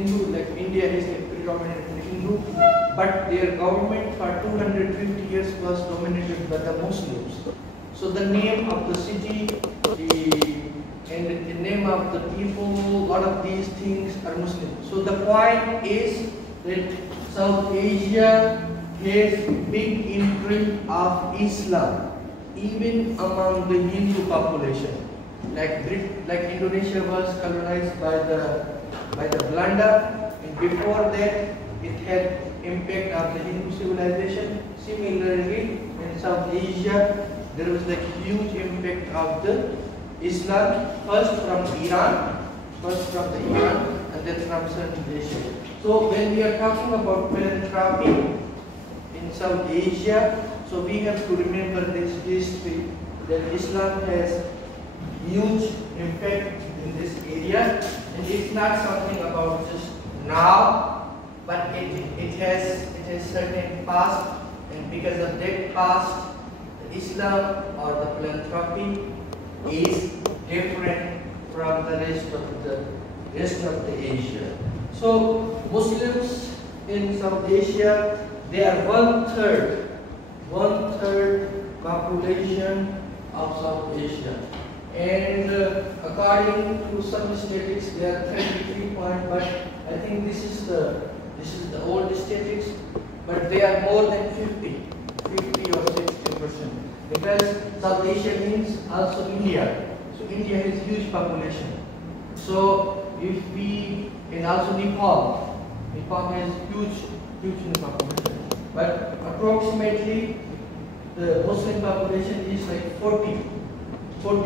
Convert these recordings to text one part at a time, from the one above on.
Hindu, like India is like predominantly Hindu, but their government for 250 years was dominated by the Muslims. So the name of the city, the name of the people, all of these things are Muslim. So the point is that South Asia has big imprint of Islam, even among the Hindu population. Like Indonesia was colonized by the Belanda, and before that it had impact of the Hindu civilization. Similarly, in South Asia there was like huge impact of the Islam, first from Iran, and then from Central Asia. So when we are talking about philanthropy in South Asia, so we have to remember this history that Islam has huge impact in this area, and it's not something about just now, but it has certain past, and because of that past, Islam or the philanthropy is different from the rest of the Asia. So Muslims in South Asia, they are one third population of South Asia, and according to some statistics, they are 33 point. But I think this is the old statistics, but they are more than 50 or 60%, because South Asia means also India. So India has huge population. So if we, and also Nepal has huge population. But approximately the Muslim population is like 40. So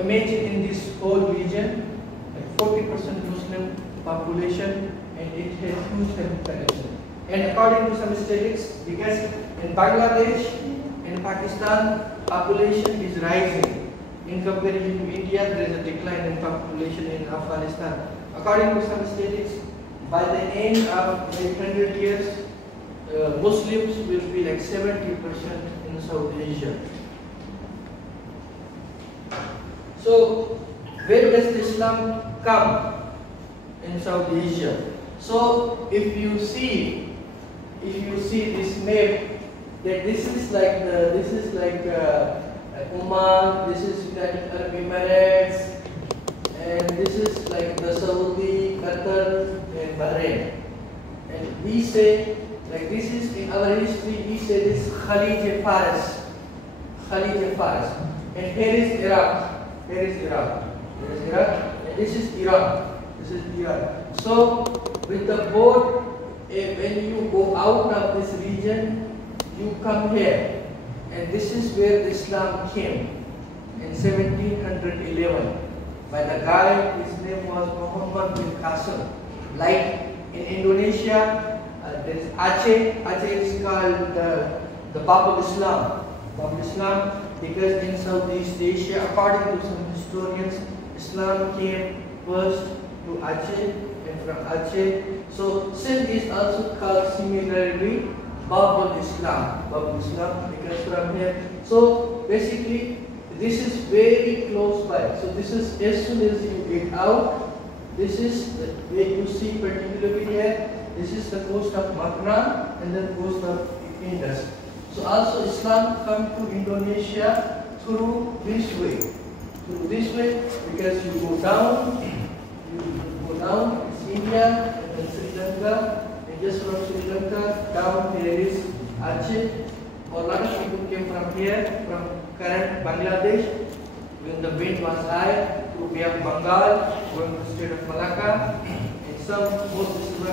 imagine in this whole region, like 40% Muslim population, and it has huge population. And according to some statistics, because in Bangladesh and Pakistan, population is rising. In comparison to India, there is a decline in population in Afghanistan. According to some statistics, by the end of 100 years, Muslims will be like 70% in South Asia. So, where does Islam come in South Asia? So, if you see this map, that this is like Oman, this is United Arab Emirates, and this is like the Saudi, Qatar, and Bahrain. And we say, like this is in our history, we say this Khalij Faris. And here is Iraq. And this is Iran. So with the boat, when you go out of this region, you come here, and this is where Islam came in 1711 by the guy. His name was Muhammad bin Qasim. Like in Indonesia, there is Aceh. Aceh is called the Bab Islam, because in Southeast Asia, according to some historians, Islam came first to Aceh, and from Aceh, so Sindh is also called similarly Bab Islam, because from here. So basically, this is very close by. So this is, as soon as you get out, this is where you see particularly here. This is the coast of Makran and then coast of Indus. So also Islam come to Indonesia through this way, because you go down, it's India, and then Sri Lanka, and just from Sri Lanka down here is Aceh. A lot of people came from here, from current Bangladesh, when the wind was high, to Bay of Bengal, going to the state of Malacca, and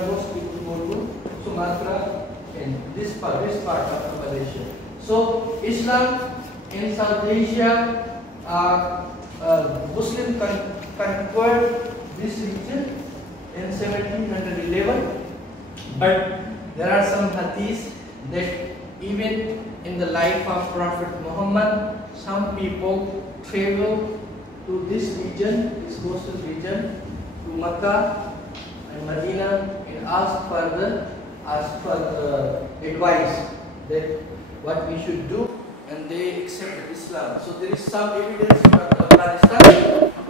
most people go to Sumatra, and this part of Malaysia. So Islam in South Asia, Muslim conquered this region in 1711, but there are some hadiths that even in the life of Prophet Muhammad, some people travel to this region, this coastal region, to Makkah and Medina, and ask for the advice that what we should do, and they accepted Islam. So there is some evidence from Afghanistan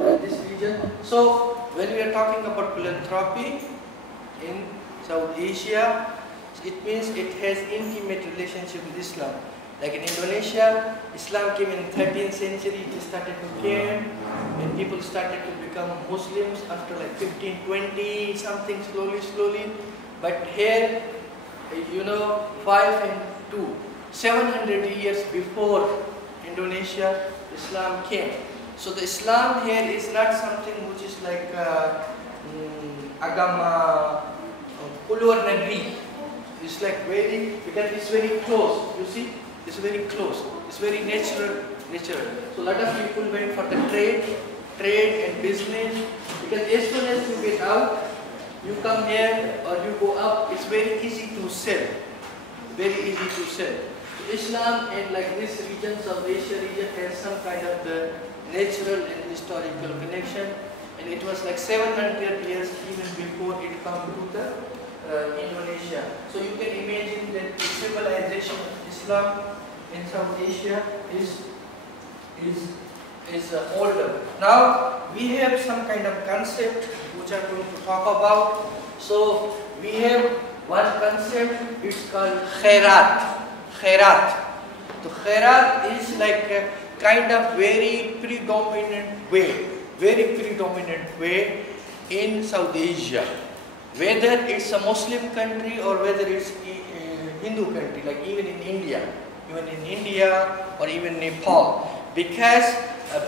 in this region. So when we are talking about philanthropy, in South Asia. It means it has intimate relationship with Islam. Like in Indonesia, Islam came in 13th century, it started to come, and people started to become Muslims after like 15, 20, something slowly. But here, you know, 5 and 2, 700 years before Indonesia, Islam came. So the Islam here is not something which is like agama ulur negeri. It's like very, because it's very close, you see, it's very close, it's very natural. So a lot of people went for the trade and business, because as soon as you get out, you come here or you go up, it's very easy to sell, Islam and like this region, South Asia region, has some kind of the natural and historical connection, and it was like 700 years even before it come to the Indonesia. So you can imagine that the civilization of Islam in South Asia is older. Now we have some kind of concept which I'm going to talk about. So we have one concept, it's called khairat. So khairat is like a kind of very predominant way in South Asia. Whether it's a Muslim country or whether it's a Hindu country, like even in India or even Nepal. Because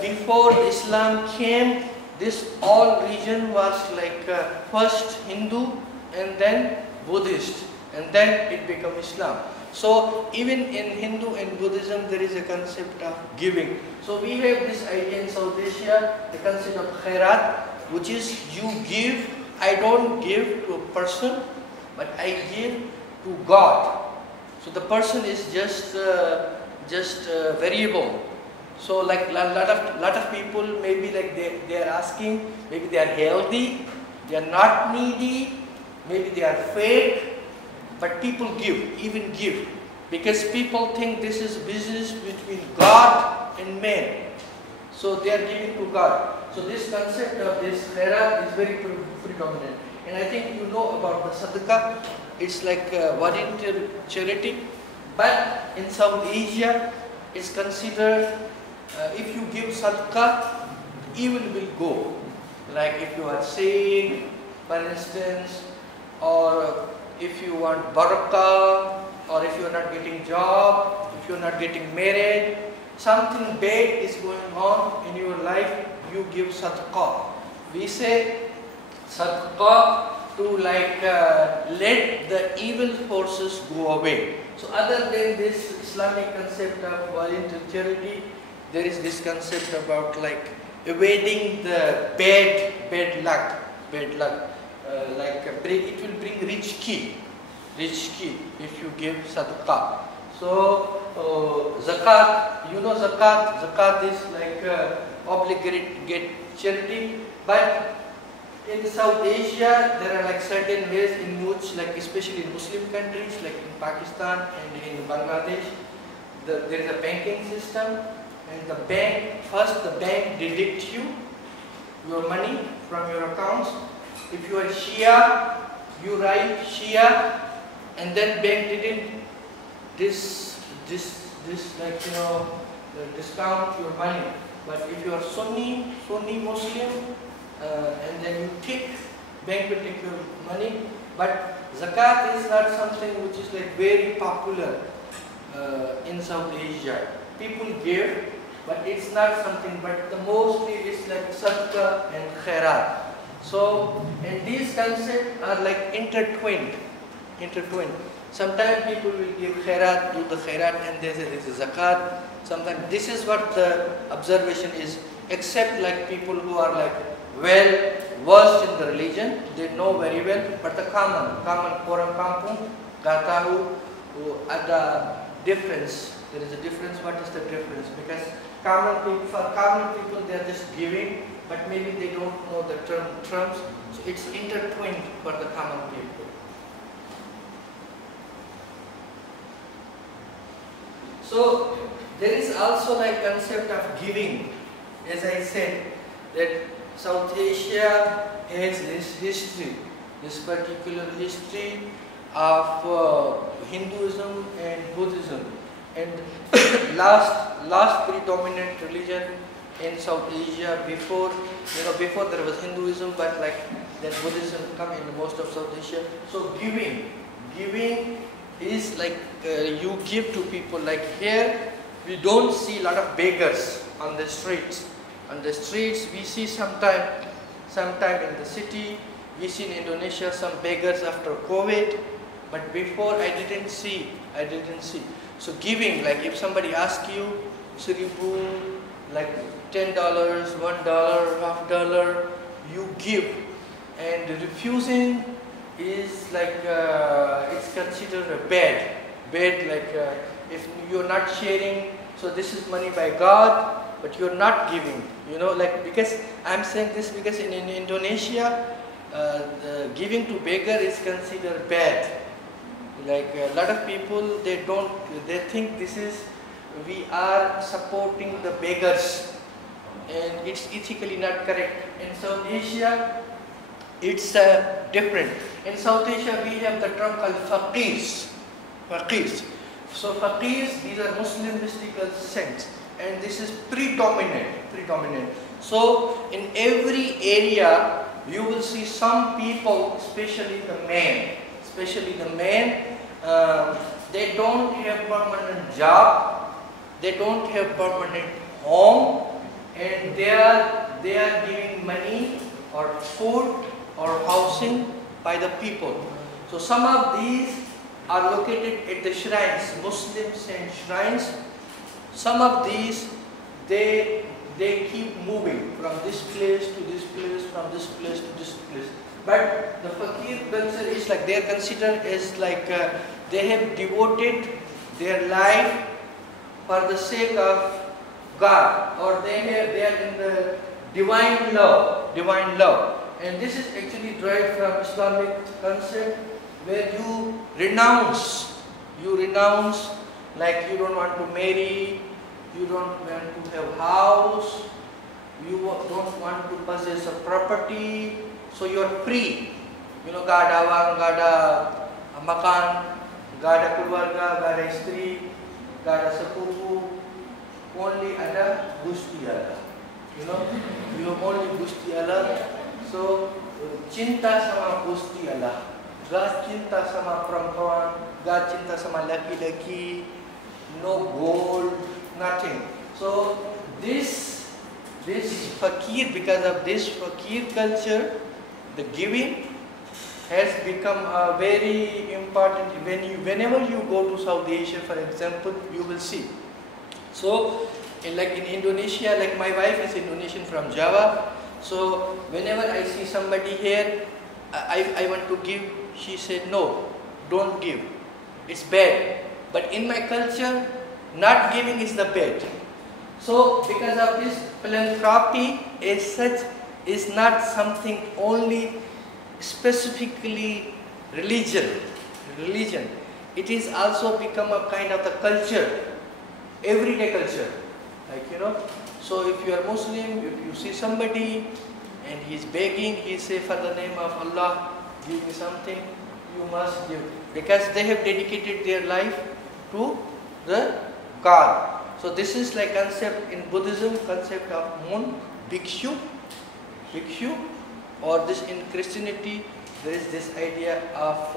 before Islam came, this all region was like first Hindu and then Buddhist, and then it became Islam. So even in Hindu and Buddhism there is a concept of giving. So we have this idea in South Asia, the concept of khairat, which is you give. I don't give to a person, but I give to God. So the person is just variable. So like lot of people, maybe like they are asking, maybe they are healthy, they are not needy, maybe they are fake, but people even give, because people think this is business between God and man. So they are giving to God. So this concept of this khairat is very predominant. And I think you know about the sadaqah. It's like volunteer charity. But in South Asia, it's considered, if you give sadaqah, evil will go. Like if you are sick, for instance, or if you want barakah, or if you are not getting job, if you are not getting married, something bad is going on in your life, you give sadaqah. We say sadaqah to like let the evil forces go away. So other than this Islamic concept of volunteer charity, there is this concept about like evading the bad luck. Like it will bring rich key if you give sadaqah. So zakat, you know zakat is like obligatory charity, but in South Asia there are like certain ways in which, like especially in Muslim countries like in Pakistan and in Bangladesh, there is a banking system, and the bank deduct your money from your accounts. If you are Shia, you write Shia, and then bank didn't this like discount your money. But if you are Sunni Muslim, and then you take, bank will take your money. But zakat is not something which is like very popular in South Asia. People give, but it's not something. But the mostly is like sadaqah and khairat. So, and these concepts are like intertwined. Sometimes people will give khairat, do the khairat, and there is zakat. Sometimes this is what the observation is, except like people who are like well versed in the religion, they know very well. But the common orang kampung gak tahu ada difference. There is a difference. What is the difference? Because for common people they are just giving, but maybe they don't know the terms. So it's intertwined for the common people. So there is also like concept of giving. As I said, that South Asia has this history this particular history of Hinduism and Buddhism. And last predominant religion in South Asia before, before there was Hinduism, but like then Buddhism come in most of South Asia. So giving is like you give to people. Like here, we don't see a lot of beggars on the streets. On the streets, we see sometime in the city. We see in Indonesia some beggars after COVID, but before I didn't see. So giving, like if somebody asks you, Seribu, like $10, $1, $half, you give. And refusing is like, it's considered a bad, like if you're not sharing, so this is money by God, but you're not giving, like, because I'm saying this because in Indonesia, the giving to beggar is considered bad. Like a lot of people, they think this is, we are supporting the beggars, and it's ethically not correct. In South Asia, it's different. In South Asia, we have the term called faqirs. So faqirs, these are Muslim mystical sects, and this is predominant. So in every area, you will see some people, especially the men, they don't have permanent job, they don't have permanent home, and they are giving money or food or housing by the people. So some of these are located at the shrines, Muslim saint shrines. Some of these, they keep moving from this place to this place, from this place to this place. But the Faqir culture is like, they are considered as like, they have devoted their life for the sake of God, or they are in the divine love. And this is actually derived from Islamic concept, where you renounce, like you don't want to marry, you don't want to have house, you don't want to possess a property, so you are free. Gak ada uang, gak ada makan, gak ada keluarga, gak ada istri, gak ada sepupu, only ada Gusti Allah. You have only Gusti Allah. So cinta sama Gusti Allah, gak cinta sama perempuan, gak cinta sama laki-laki, no gold, nothing. So this Faqir, because of this Faqir culture, the giving has become very important. Whenever you go to South Asia, for example, you will see. So like in Indonesia, like my wife is Indonesian from Java. So whenever I see somebody here, I want to give, she said, no, don't give, it's bad. But in my culture, not giving is the bad. So because of this, philanthropy as such is not something only specifically religion. It is also become a kind of the culture, everyday culture. Like, so if you are Muslim, if you see somebody and he's begging, he say, for the name of Allah, give me something, you must give. Because they have dedicated their life to the God. So this is like concept in Buddhism, concept of monk, bhikshu, or this in Christianity, there is this idea of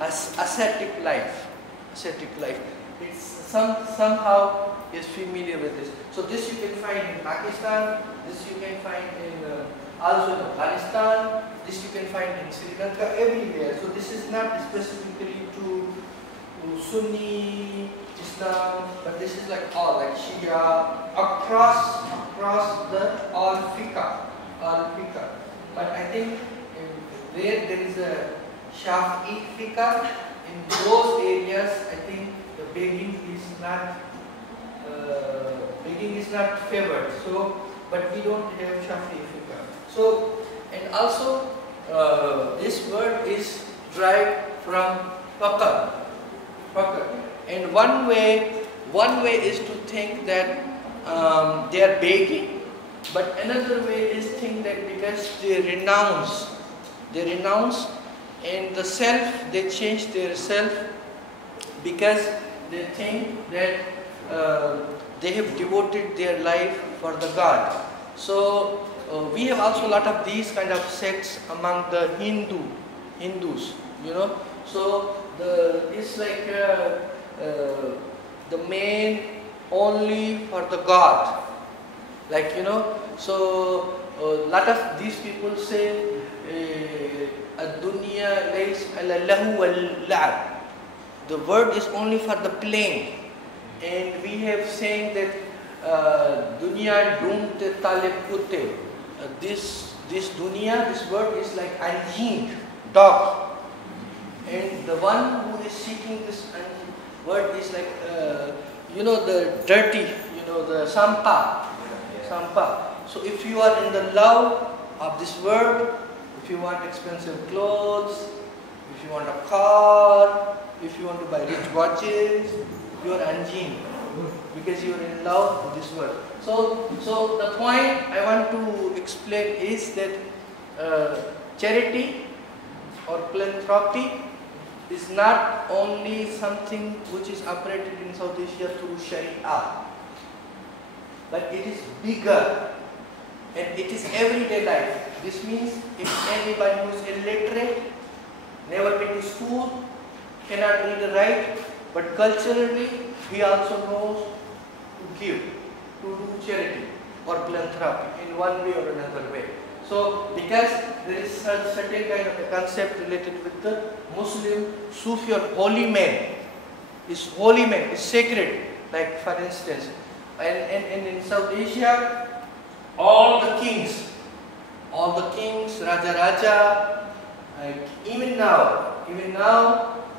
ascetic life. It's somehow is familiar with this. So this you can find in Pakistan, this you can find in also in Afghanistan, this you can find in Sri Lanka, everywhere. So this is not specifically to Sunni Islam, but this is like all, like Shia, across the all fiqh. But I think where there is a Shafi'i fiqh, in those areas, I think the begging is not favored. So, but we don't have Shafi'i fiqh. So, and also this word is derived from faqr. And one way is to think that they are begging, but another way is think that because they renounce they renounce, and the self, they change their self because they think that they have devoted their life for the God. So we have also a lot of these kind of sects among the Hindus, you know. So it's like the main only for the God, like, you know. So a lot of these people say ad-dunya lays ala lahu wal-la'ab. The word is only for the playing, and we have saying that dunya dumt talib kutte. This dunya, this word is like anjing, dog, and the one who is seeking this word is like you know, the dirty, you know, the sampah. So if you are in the love of this word, if you want expensive clothes, if you want a car, if you want to buy rich watches, you are anjing because you are in love with this word. So the point I want to explain is that charity or philanthropy is not only something which is operated in South Asia through Sharia, but it is bigger, and it is everyday life. This means if anybody who is illiterate, never been to school, cannot read or write, but culturally he also knows to give, to do charity or philanthropy in one way or another way. So because there is a certain kind of a concept related with the Muslim Sufi or holy man. Is holy man, is sacred. Like for instance, and in South Asia, all the kings, Raja, even now,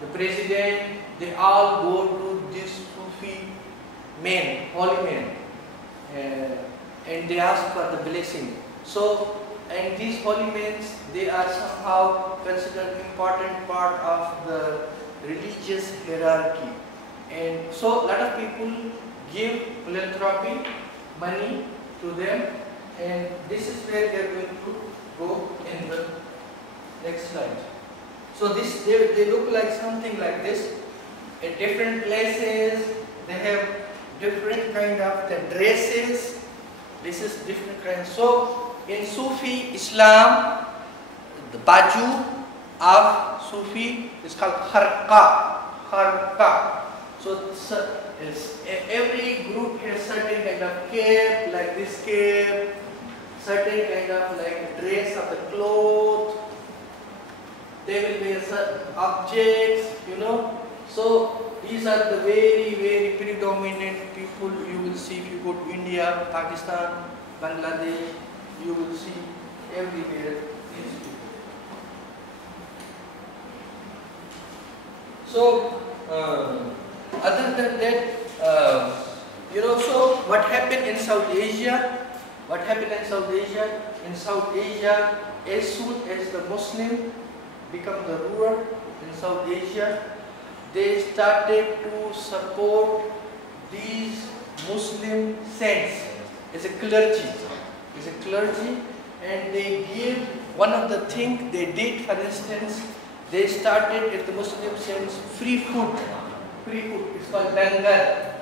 the president, they all go to this Sufi men, holy men, and they ask for the blessing. So, and these holy men, they are somehow considered important part of the religious hierarchy. And so, a lot of people give philanthropy, money to them, and this is where they are going to go in the next slide. So this, they look like something like this. In different places, they have different kind of the dresses. This is different kind. So in Sufi Islam, the baju of Sufi is called kharqa. So every group has certain kind of cape, like this cape, certain kind of like dress of the cloth. They will wear certain objects, you know. So these are the very, very predominant people you will see if you go to India, Pakistan, Bangladesh. You will see everywhere these people. So other than that, you know, so what happened in South Asia? What happened in South Asia? In South Asia, as soon as the Muslim become the ruler in South Asia, they started to support these Muslim saints as a clergy. And they give, one of the things they did, for instance, they started at the Muslim saints free food. It's called langar.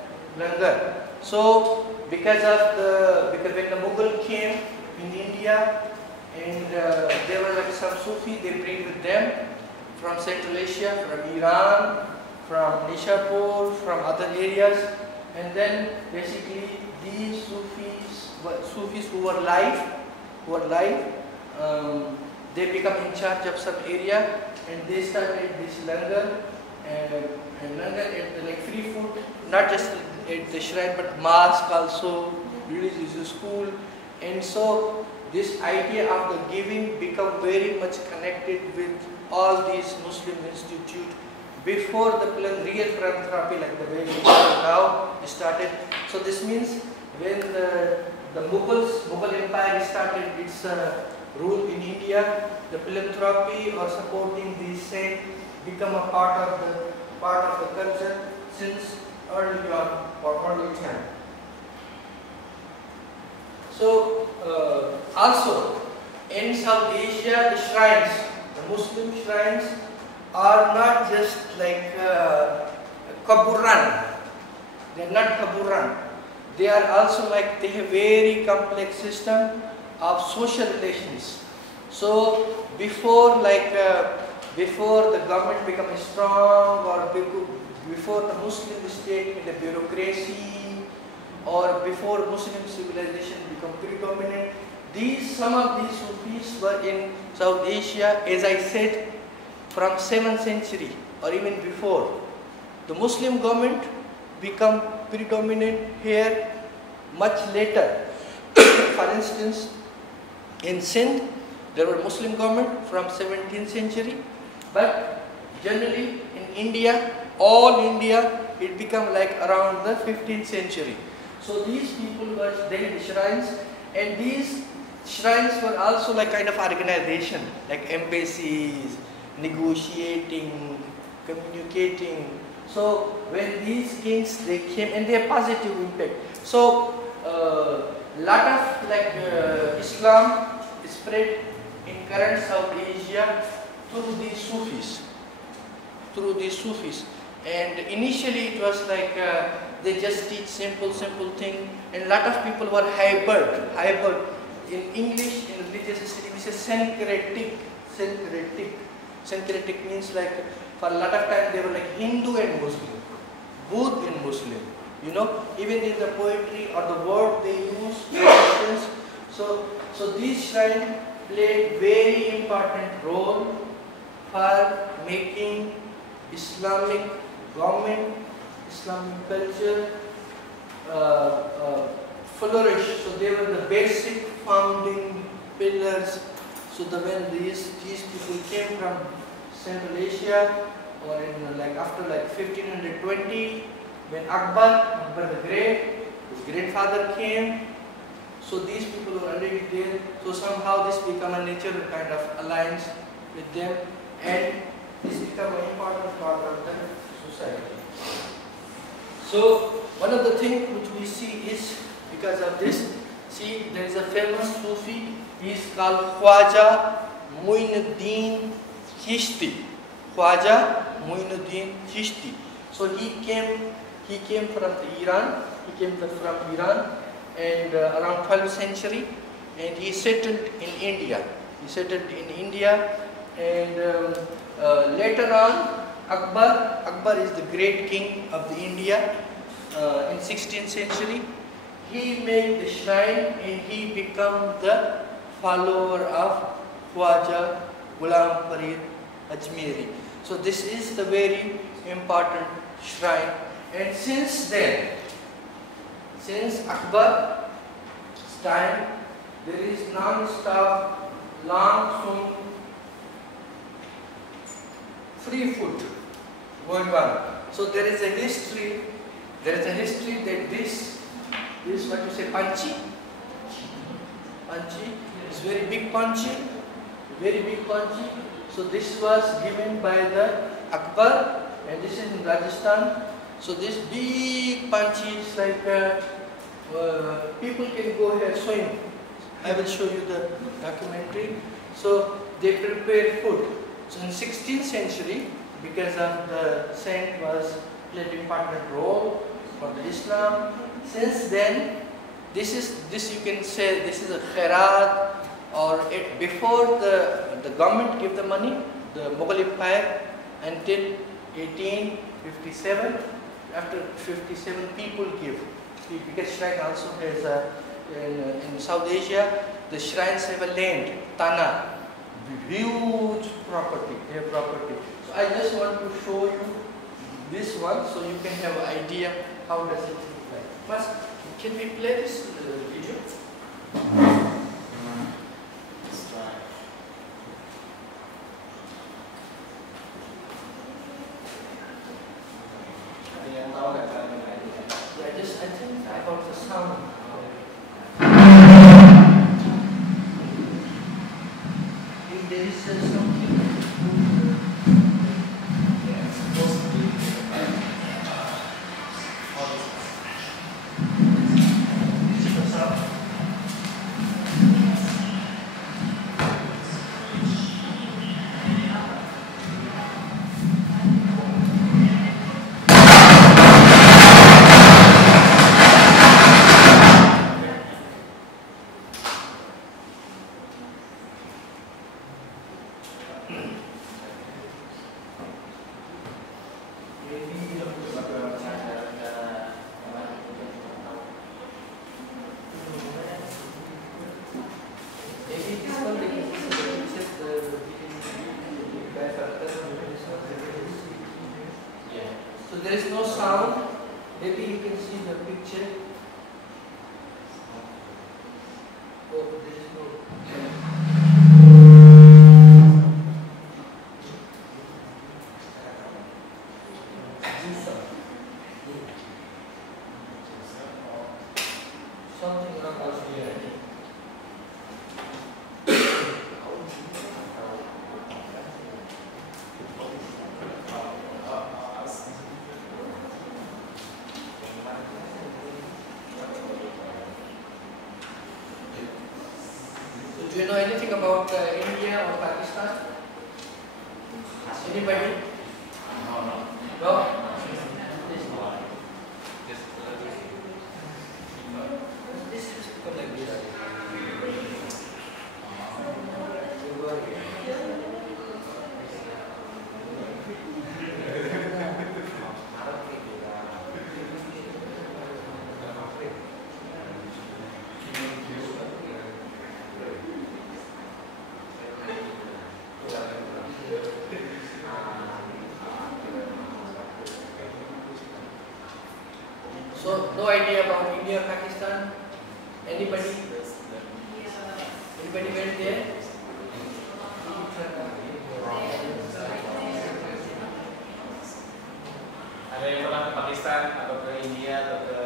So because when the Mughal came in India, and there were like some Sufi, they bring with them from Central Asia, from Iran, from Nishapur, from other areas, and then basically these Sufis who were alive, they become in charge of some area, and they started this langar, and langar at like free food, not just at the shrine but mosque also, religious school, and so this idea of the giving become very much connected with all these Muslim institutes before the real philanthropy like the way we now started. So this means when the Mughal Empire started its rule in India, the philanthropy or supporting these saints become a part of the culture since early on or early time. So also in South Asia, the shrines, Muslim shrines are not just like kaburan. They are not kaburan. They are also like, they have very complex system of social relations. So before before the government become strong, or before the Muslim state in the bureaucracy, or before Muslim civilization become predominant, some of these Sufis were in South Asia, as I said, from 7th century or even before. The Muslim government become predominant here much later. For instance, in Sindh, there were Muslim government from 17th century, but generally in India, all India, it became like around the 15th century. So these people were there in shrines, and these shrines were also like kind of organization, like embassies, negotiating, communicating. So when these kings, they came, and they have positive impact. So lot of like Islam spread in current South Asia through these Sufis. And initially it was like they just teach simple thing, and a lot of people were hybrid. In English, in religious study, we say syncretic. Syncretic means like, for a lot of time they were like Hindu and Muslim, Buddha and Muslim. You know, even in the poetry or the word they use. So these shrines played very important role for making Islamic government, Islamic culture flourish. So they were the basic founding pillars. So when these people came from Central Asia, or in like after like 1520, when Akbar the Great, his grandfather came, so these people were already there. So somehow this became a natural kind of alliance with them, and this became an important part of the society. So one of the things which we see is, because of this, see, there is a famous Sufi, he is called Khwaja Muinuddin Chishti. Khwaja Muinuddin Chishti. So he came from Iran. He came from Iran, and around 12th century, and he settled in India. And later on, Akbar is the great king of the India. In 16th century, he made the shrine, and he became the follower of Khwaja Ghulam Farid Ajmeri. So this is the very important shrine. And since then, since Akbar's time, there is non-stop, long free food going on. So there is a history. There is a history that this is what you say, panchi. Panchi is very big panchi. So this was given by the Akbar, and this is in Rajasthan. So this big panchi is like people can go here swim. I will show you the documentary. So they prepare food. So in 16th century, because of the saint was played important role for the Islam. Since then, this you can say this is a khairat, or before the government give the money, the Mughal Empire, until 1857. After 57, people give, because shrine also has in South Asia, the shrines have a land, Tana, huge property, they have property. So I just want to show you this one, so you can have an idea how does it look like. Can we play this video? Let's try. I think about the sound. If there is something. Yeah, it's supposed to be. there is no sound. Maybe you can see the picture. Oh, there is no. Something wrong was here. Do you know anything about India or Pakistan? Anybody? No? This is people like this. So, no idea about India or Pakistan? Anybody? Anybody went there? Ada yang pernah ke Pakistan atau ke India atau ke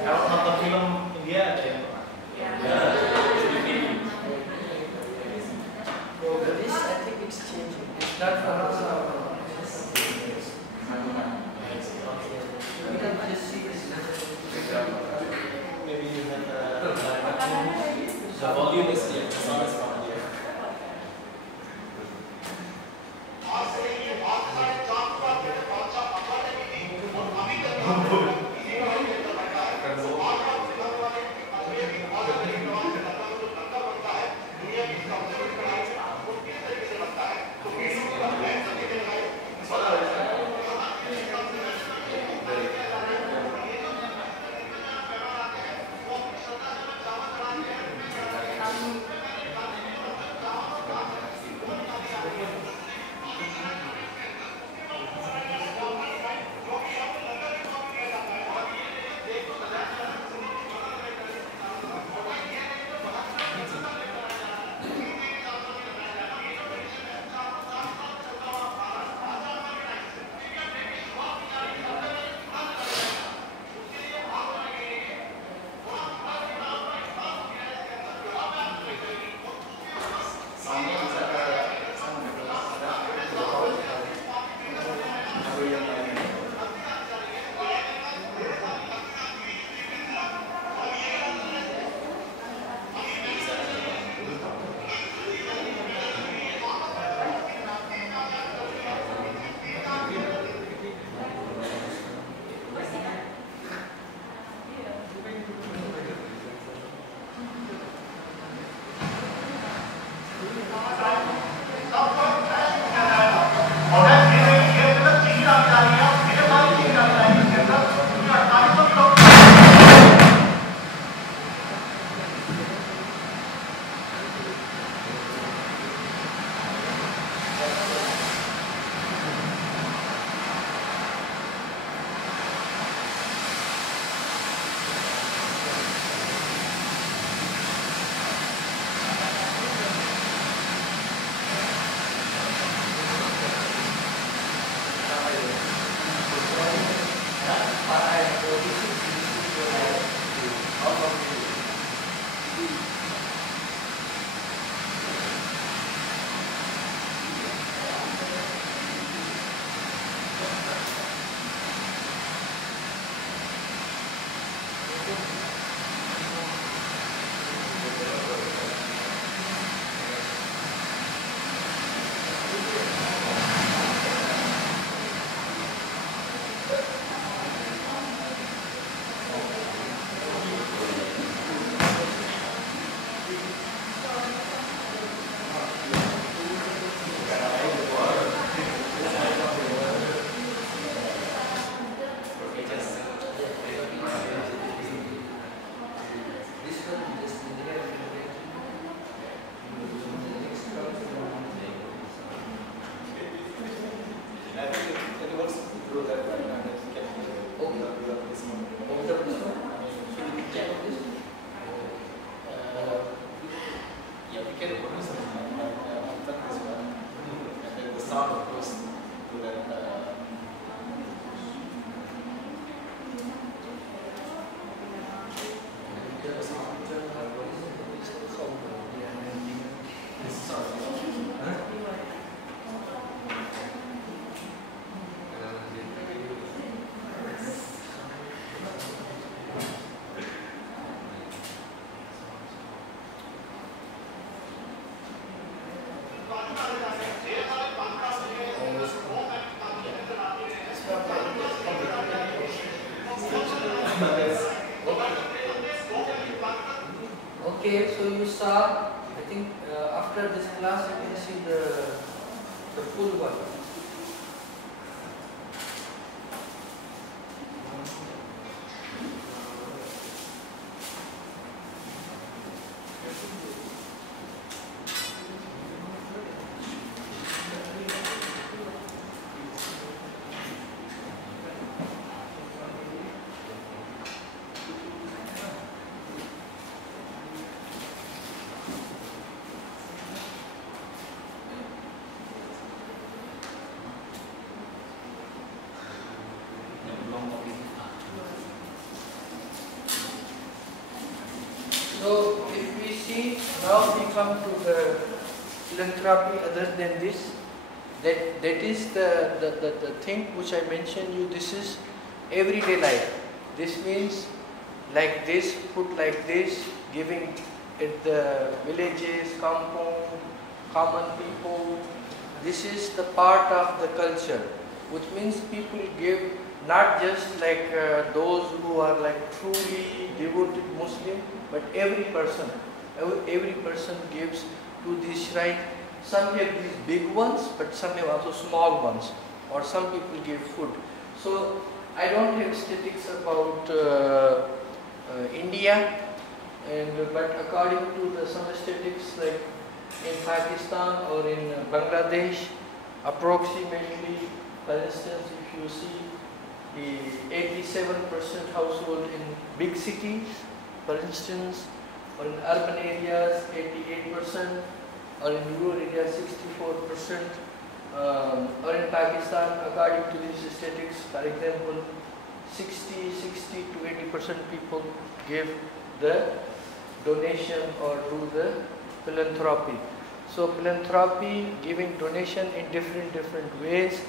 kalau nonton film India ada yang pernah? But this, I think it's changing. It's not for us. We can just see this. Maybe you have the volume is here, the sound is from here. Okay, so you saw, I think after this class you can see the full one. So if we see, now we come to the philanthropy other than this, that is the thing which I mentioned you, this is everyday life. This means like this, food like this, giving at the villages, compound, common people. This is the part of the culture, which means people give not just like those who are like truly devoted Muslim, but every person gives to this shrine. Some have these big ones, but some have also small ones, or some people give food. So I don't have statistics about India, but according to some statistics like in Pakistan or in Bangladesh, approximately, for instance, if you see the 87% household in big cities, for instance, or in urban areas 88%, or in rural areas 64%, or in Pakistan, according to these statistics, for example, 60 to 80% people give the donation or do the philanthropy. So philanthropy, giving donation in different ways,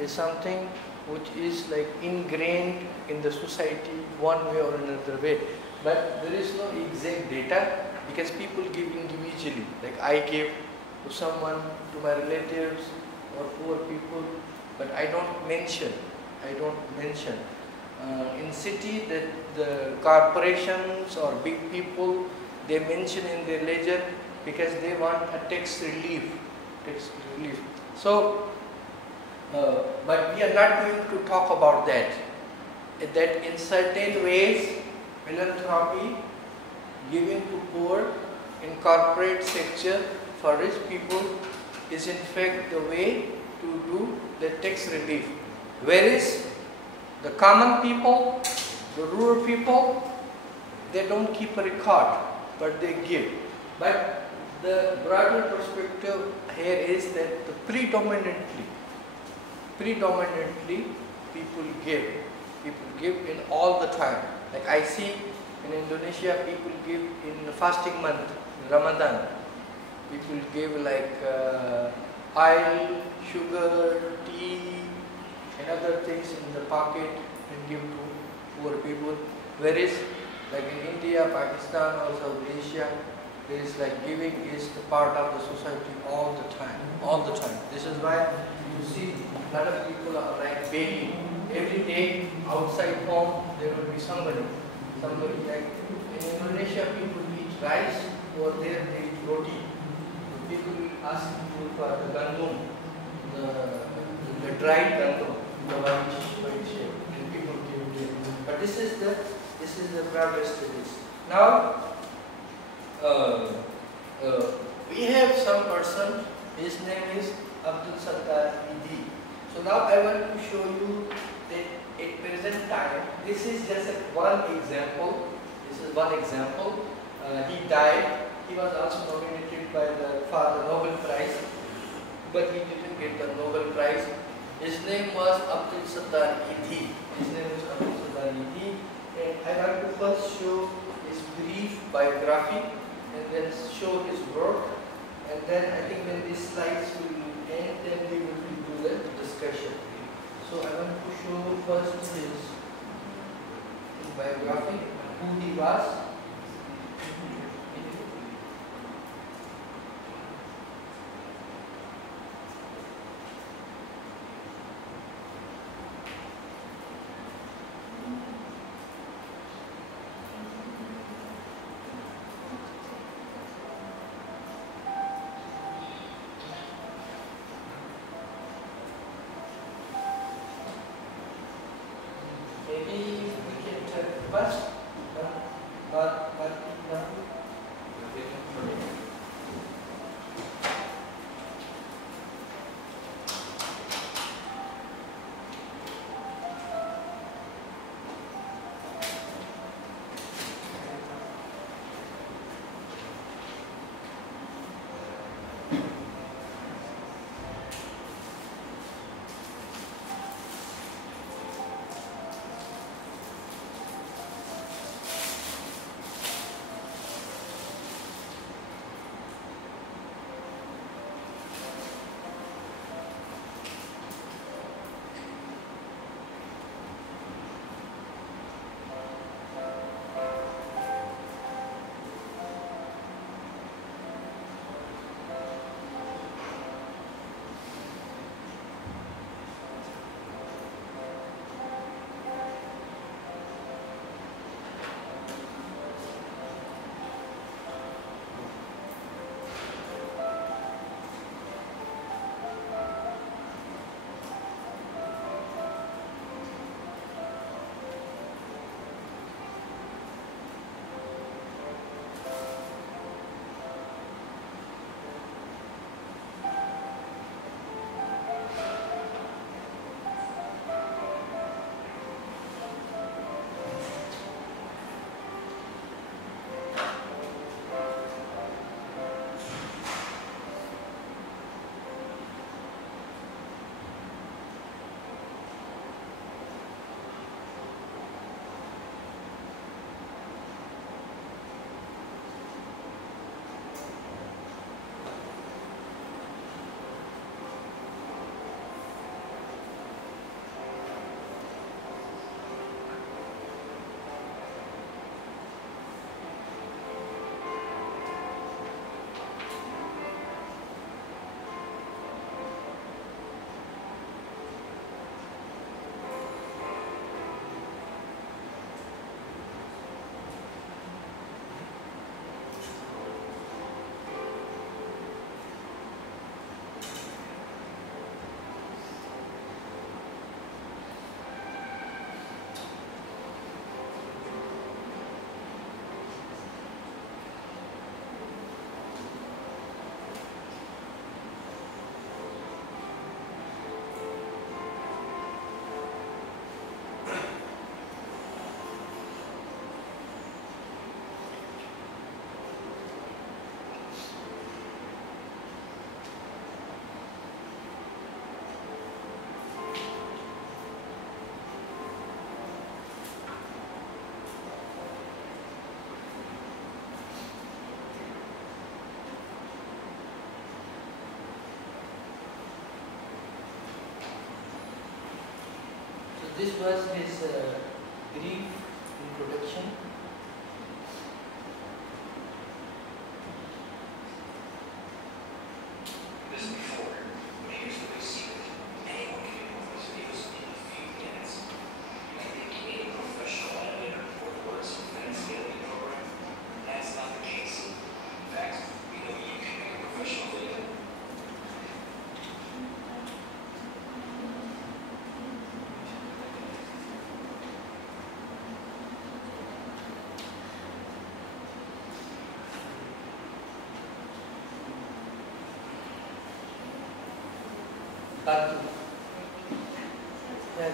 is something which is like ingrained in the society one way or another way. But there is no exact data because people give individually. Like I give to someone, to my relatives or poor people, but I don't mention. In city, the corporations or big people, they mention in their ledger because they want a tax relief. So, but we are not going to talk about that. That in certain ways, philanthropy, giving to poor in corporate sector for rich people is in fact the way to do the tax relief. Whereas the common people, the rural people, they don't keep a record, but they give. But the broader perspective here is that predominantly people give in all the time. Like I see in Indonesia, people give in the fasting month, Ramadan. People give like oil, sugar, tea, and other things in the pocket and give to poor people. Whereas like in India, Pakistan, or South Asia, there is like giving is the part of the society all the time. This is why you see a lot of people are like baking. Every day outside home there will be somebody like in Indonesia people eat rice, or there they eat roti. People will ask you for the gandum, the dried gandum, the white shape, and people give it. But this is the progress to this. Now we have some person, his name is Abdul Haque. So now I want to show you that at present time, this is just one example. He died. He was also nominated for the Nobel Prize, but he didn't get the Nobel Prize. His name was Abdul Haque. And I want to first show his brief biography, and then show his work, and then I think when these slides will end, then we will do the discussion. So I want to show first his biography, who he was. this was his brief introduction. This before, when he used to receive it, anyone can be with his views in a few minutes. I think any professional editor or words from that daily program, that's not the case. In fact, you know you can make a professional leader. Back to yeah.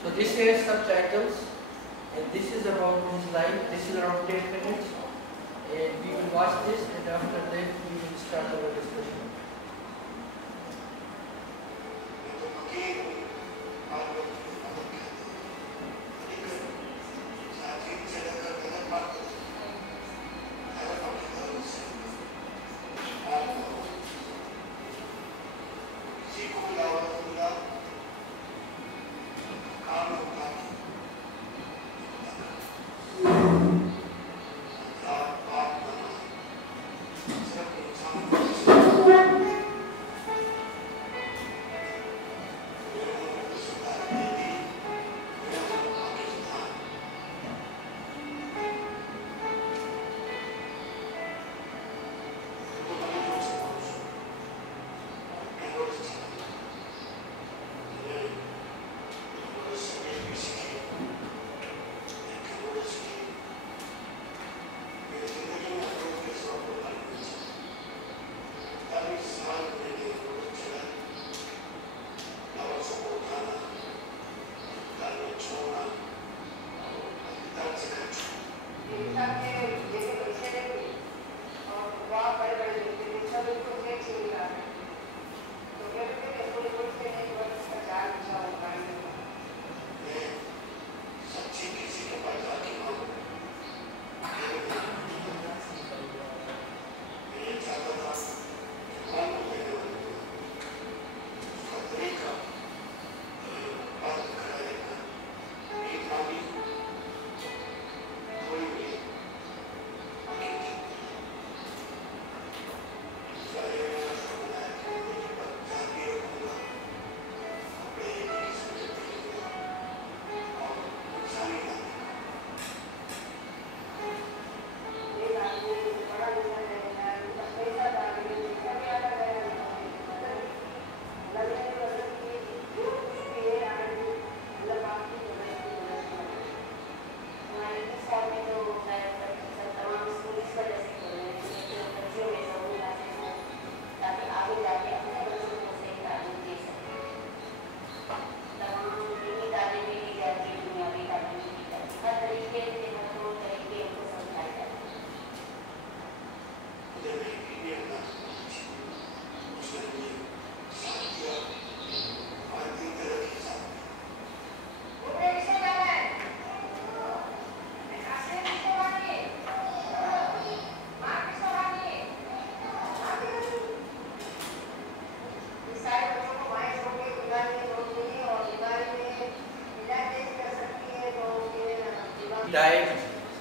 So this has subtitles, and this is around his life. This is around 10 minutes, and we will watch this, and after that we will start our discussion.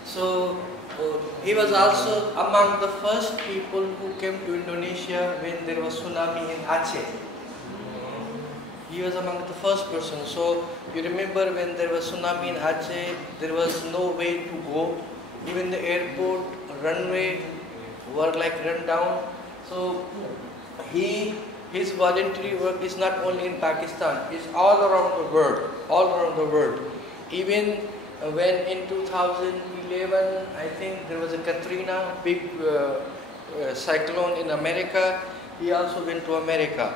So he was also among the first people who came to Indonesia when there was tsunami in Aceh. He was among the first person. So you remember when there was tsunami in Aceh, there was no way to go. Even the airport, runway were like run down. So his voluntary work is not only in Pakistan, it's all around the world, all around the world. Even when in 2011, I think there was a Katrina, big cyclone in America, he also went to America.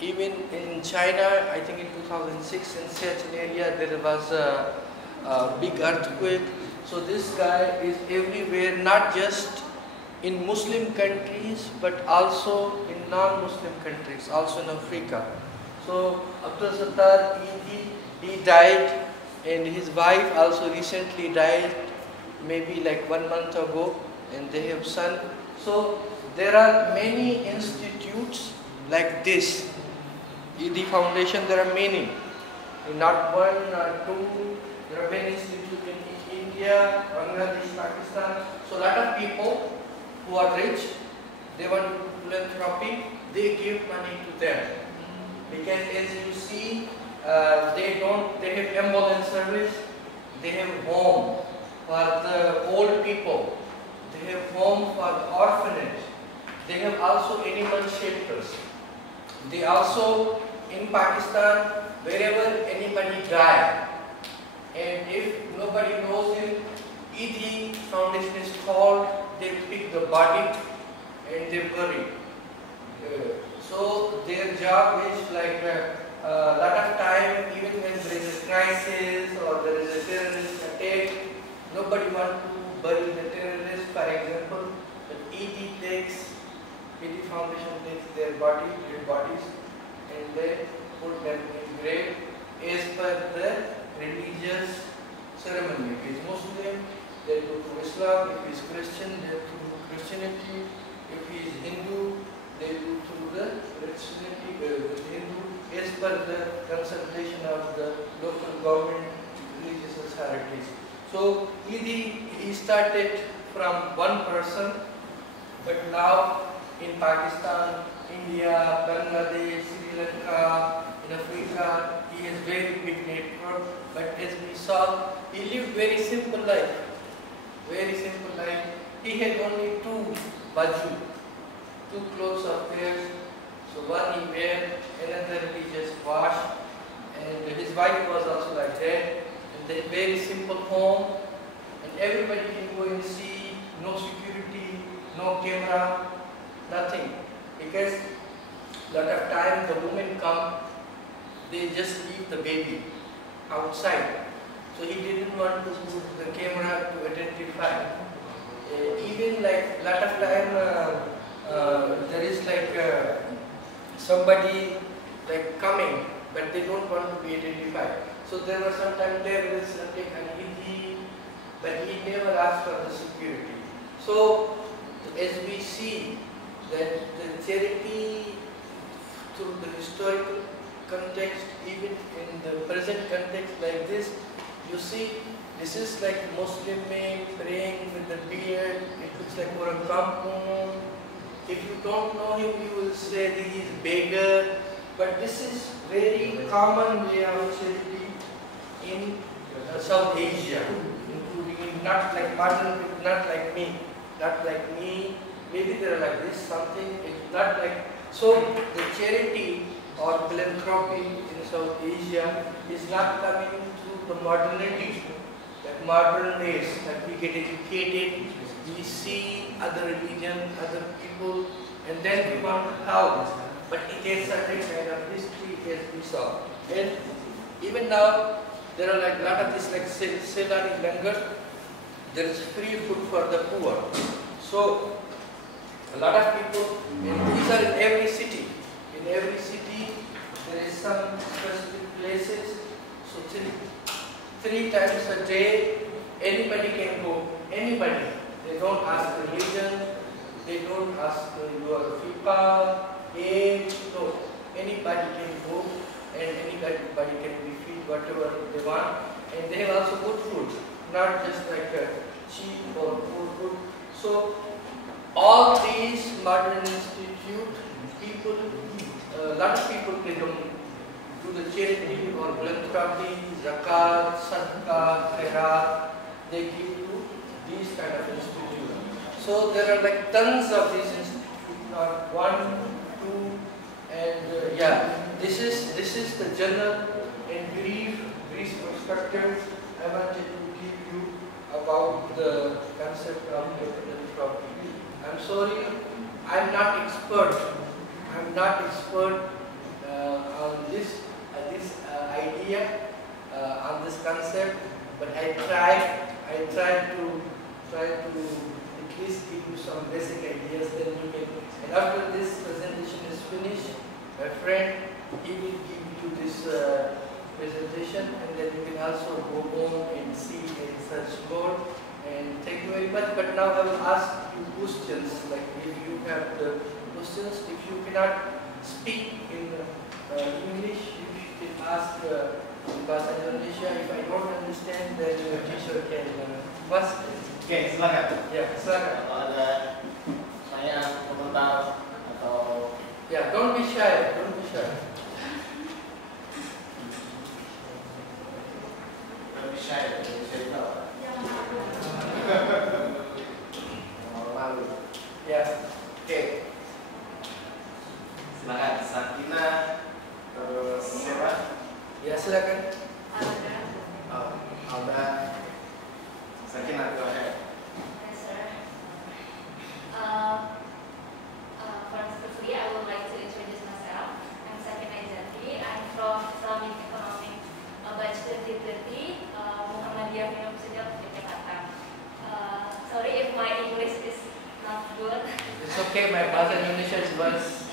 Even in China, I think in 2006 in Sichuan area, there was a big earthquake. So this guy is everywhere, not just in Muslim countries, but also in non-Muslim countries, also in Africa. So Abdul Sattar, he died, and his wife also recently died, maybe like 1 month ago, and they have son. So there are many institutes like this. ED Foundation, there are many, not one, not two. There are many institutes in India, Bangladesh, Pakistan. So a lot of people who are rich, they want philanthropy, they give money to them. Because as you see, they have ambulance service, they have home for the old people, they have home for the orphanage, they have also animal shelters. They also, in Pakistan, wherever anybody dies, and if nobody knows him, ED Foundation is called, they pick the body and they bury. So their job is like a lot of time, even when there is a crisis or there is a terrorist attack, nobody wants to bury the terrorist, for example, but ED Foundation takes their dead bodies, and they put them in grave as per the religious ceremony. If he is Muslim, they go to Islam. If he is Christian, they go to Christianity. If he is Hindu, they go through the Christianity, Hindu, as per the consultation of the local government religious authorities. So he started from one person, but now in Pakistan, India, Bangladesh, Sri Lanka, in Africa, he has very big network. But as we saw, he lived very simple life. Very simple life. He had only two baju, two clothes of theirs. So one he wear, another he just wash. And his wife was also like that. And they very simple home. And everybody can go and see, no security, no camera, nothing. Because a lot of time the women come, they just leave the baby outside. So he didn't want to put the camera to identify. Even like a lot of time there is like somebody like coming, but they don't want to be identified. So there was sometimes terrorists attack on ED, but he never asked for the security. So as we see that the charity through the historical context, even in the present context like this, you see, this is like Muslim man praying with the beard. It looks like for a kampung. If you don't know him, you will say that he is beggar. But this is very common way of charity in South Asia, including not like modern people, not like me, not like me. Maybe they are like this, something. It's not like so. The charity or philanthropy in South Asia is not coming through the modernity, like modern ways, like we get educated, we see other religion, other people, and then we want to help. But it has certain kind of history as we saw. And even now, there are like a lot of this like Salam in Langar, there is free food for the poor. So a lot of people, and these are in every city. In every city, there is some specific places. So three times a day, anybody can go. Anybody. They don't ask the religion. They don't ask your FIFA, age. No. Anybody can go, and anybody can be feed whatever they want. And they have also good food, not just like cheap So all these modern institutes, people, a lot of people, they don't do the charity or philanthropy, zakat, sadaqah, khairat, they give to these kind of institutes. So there are like tons of these institutes, not one, two, and yeah, this is the general and brief perspective I wanted to give you about the concept of philanthropy. I'm sorry, I'm not expert. I'm not expert on this idea, on this concept, but I try to at least give you some basic ideas. Then you can. And after this presentation is finished, my friend, he will give you this presentation, and then you can also go home and see and search more. And thank you very much. But now I will ask you questions. Like if you have the questions, if you cannot speak in English, you can ask in Bahasa Indonesia. If I don't understand, then your teacher can first. Oke, silakan. Ya, silakan. Kalau ada saya komentar atau Yeah, don't be shy. Don't be shy. lebih shy dari cerita. Malu. Yeah. Oke. Silakan Sakina terus siapa? Ya, silakan. Alda. Sakina, go ahead. Yes, sir. Firstly, I would like to introduce myself. I'm Sakina Izati. I'm from Islamic Economic batch 2030, Muhammadiyah University of Jakarta. Sorry if my English is not good. It's okay, my Bahasa Indonesia is worse.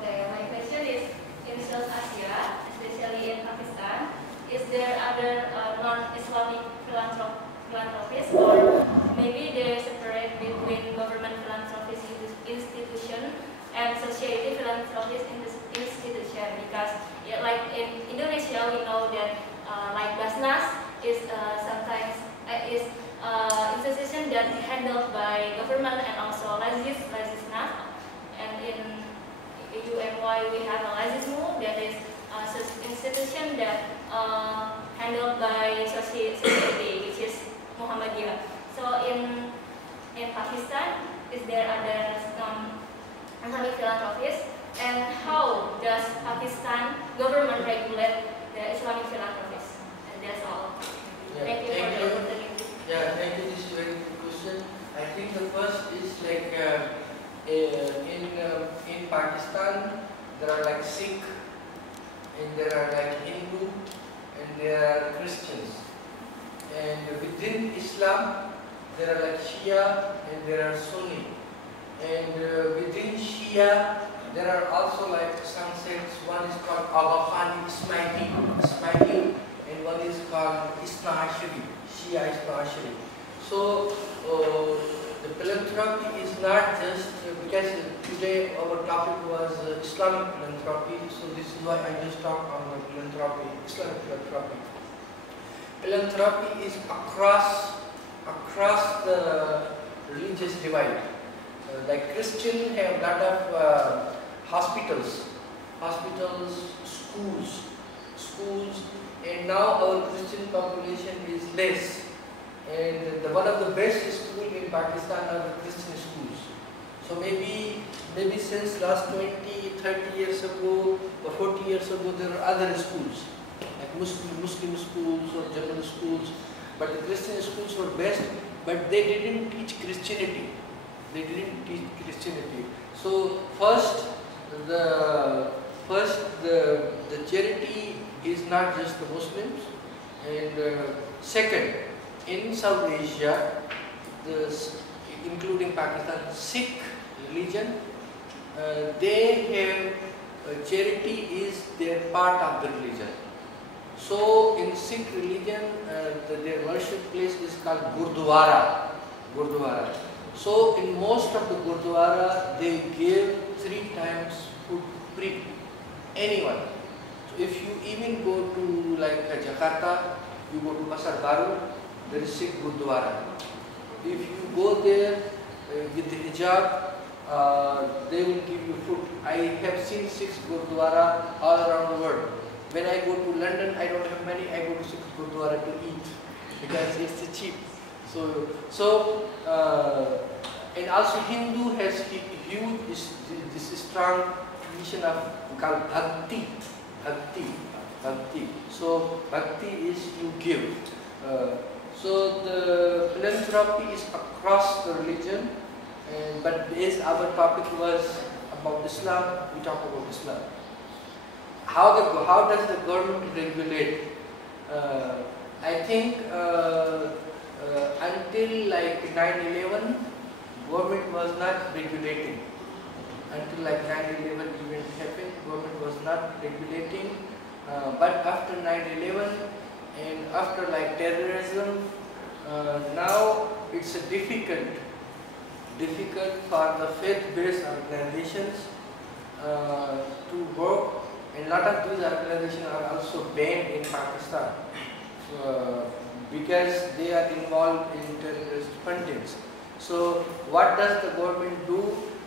Okay, my question is, in South Asia, especially in Pakistan, is there other non-Islamic philanthropists, or maybe they separate between government philanthropist institution and society philanthropist institution? Because like in Indonesia, we know that like Basnas is sometimes institution that handled by government and also Lazisnas, and in UMY we have a Lazismu, that is institution that handled by society, which is Muhammadiyah. So in Pakistan, is there other Islamic philanthropists, and how does Pakistan government regulate the Islamic philanthropists? And that's all. Yeah, Thank you for the opportunity. Yeah, thank you. This is a very good question. I think the first is like in Pakistan there are like Sikh, and there are like Hindu, and there are Christians. And within Islam, there are like Shia and there are Sunni. And within Shia, there are also like some sects. One is called Agha Ismaili, and one is called Isna Ashari, Shia Isna Ashari. So the philanthropy is not just because today our topic was Islamic philanthropy, so this is why I just talked on the philanthropy, Islamic philanthropy. Philanthropy is across the religious divide. Like Christians have a lot of hospitals, schools, and now our Christian population is less. And one of the best schools in Pakistan are the Christian schools. So maybe since last 20, 30 years ago or 40 years ago, there are other schools, like Muslim schools or German schools, but the Christian schools were best, but they didn't teach Christianity. So first the charity is not just the Muslims, and second, in South Asia, including Pakistan, Sikh religion, they have charity is their part of the religion. So in Sikh religion, their worship place is called Gurdwara. So in most of the Gurdwara, they give 3 times food free. Anyone. So if you even go to like Jakarta, you go to Pasar Baru, there is Sikh Gurdwara. if you go there with the hijab, they will give you food. I have seen 6 gurdwara all around the world. When I go to London, I don't have money, I go to 6 gurdwara to eat because it's cheap. And also Hindu has huge, this strong tradition of called bhakti. So bhakti is you give. So the philanthropy is across the religion, but as our topic was about Islam, we talk about Islam. How does the government regulate? I think until like 9/11, government was not regulating. Until like 9/11 event happened, government was not regulating. But after 9/11 and after like terrorism, now it's difficult for the faith-based organizations to work, and a lot of these organizations are also banned in Pakistan because they are involved in terrorist fundings. So what does the government do?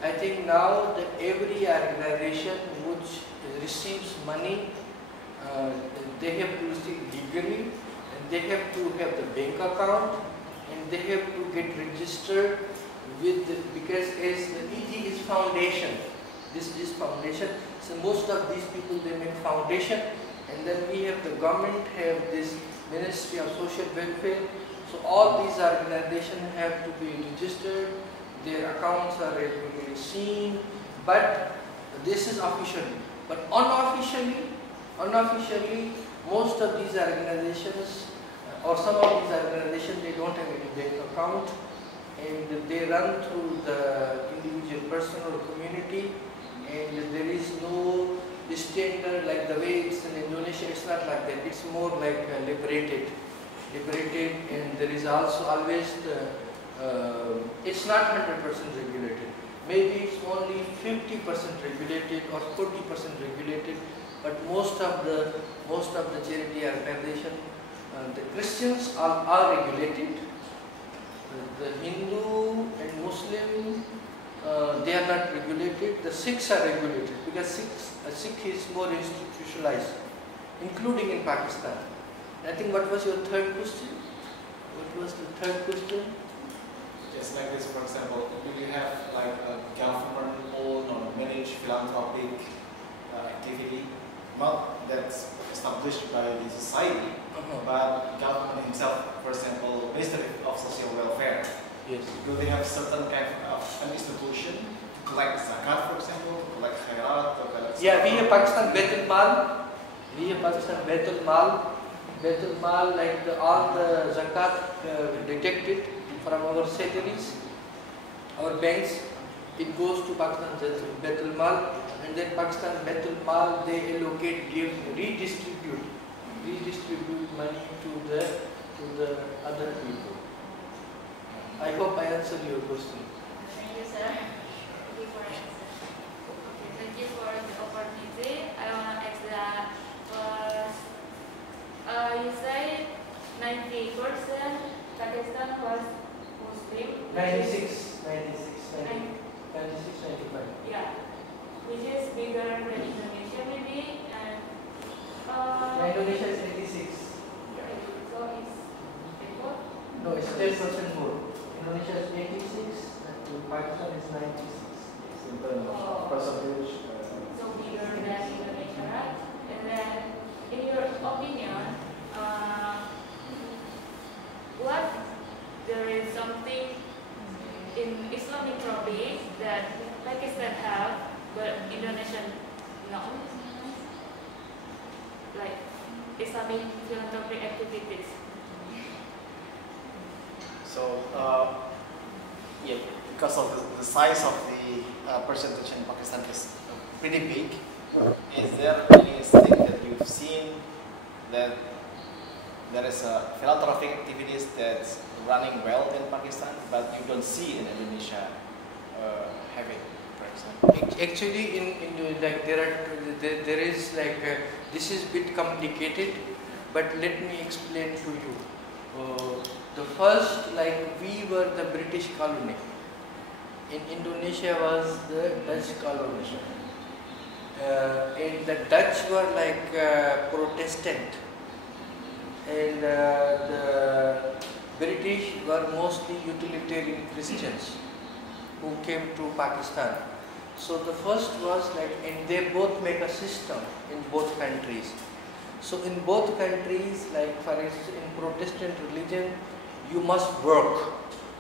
I think now that every organization which receives money, they have to receive legally, and they have to have the bank account, and they have to get registered with because as the EG is foundation, this is foundation. So most of these people, they make foundation, and then we have the government have this Ministry of Social Welfare. So all these organizations have to be registered. Their accounts are regularly seen, but this is officially. But unofficially, most of these organizations or some of these organizations, they don't have any bank account, and they run through the individual person or community, and there is no standard like the way it's in Indonesia. It's not like that. It's more like liberated, and there is also always the it's not 100% regulated. Maybe it's only 50% regulated or 40% regulated, but most of the charity organization, the Christians are regulated. The Hindu and Muslim, they are not regulated. The Sikhs are regulated because Sikh is more institutionalized, including in Pakistan. I think what was your third question? What was the third question? Just like this, for example, do you have like a government-owned or managed philanthropic activity, not that's established by the society, but government himself, for example, Ministry of Social Welfare? Yes. Do they have certain kind of an institution to collect zakat, for example, to collect khairat, or collect? Yeah, we have Pakistan Baitul Mal. Baitul Mal, like all the zakat detected from our salaries, our banks, it goes to Pakistan Baitul Mal, and then Pakistan Baitul Mal, they allocate, redistribute money to the other people. I hope I answered your question. Thank you, sir. Thank you for answer. Okay, thank you for the opportunity. I want to ask that you say 90% Pakistan was Muslim. 96, 95. Yeah, which is bigger than Indonesia maybe, and Indonesia is 86. so it's equal. No, it's 10% more. Indonesia is 86, and Pakistan is 96. In terms of percentage. So bigger than Indonesia, right? And then, in your opinion, what there is something in Islamic philanthropy that Pakistan have, but Indonesia not, like Islamic philanthropy activities. So, yeah, because of the size of the percentage in Pakistan is pretty big, is there anything that you've seen that there is a philanthropic activities that's running well in Pakistan, but you don't see in Indonesia having, for example? Actually, in like there is like this is a bit complicated, but let me explain to you. The first, like we were the British colony. In Indonesia was the Dutch colony. And the Dutch were like Protestant. And the British were mostly utilitarian Christians who came to Pakistan. So the first was like, and they both make a system in both countries. So in both countries, like for instance in Protestant religion, you must work.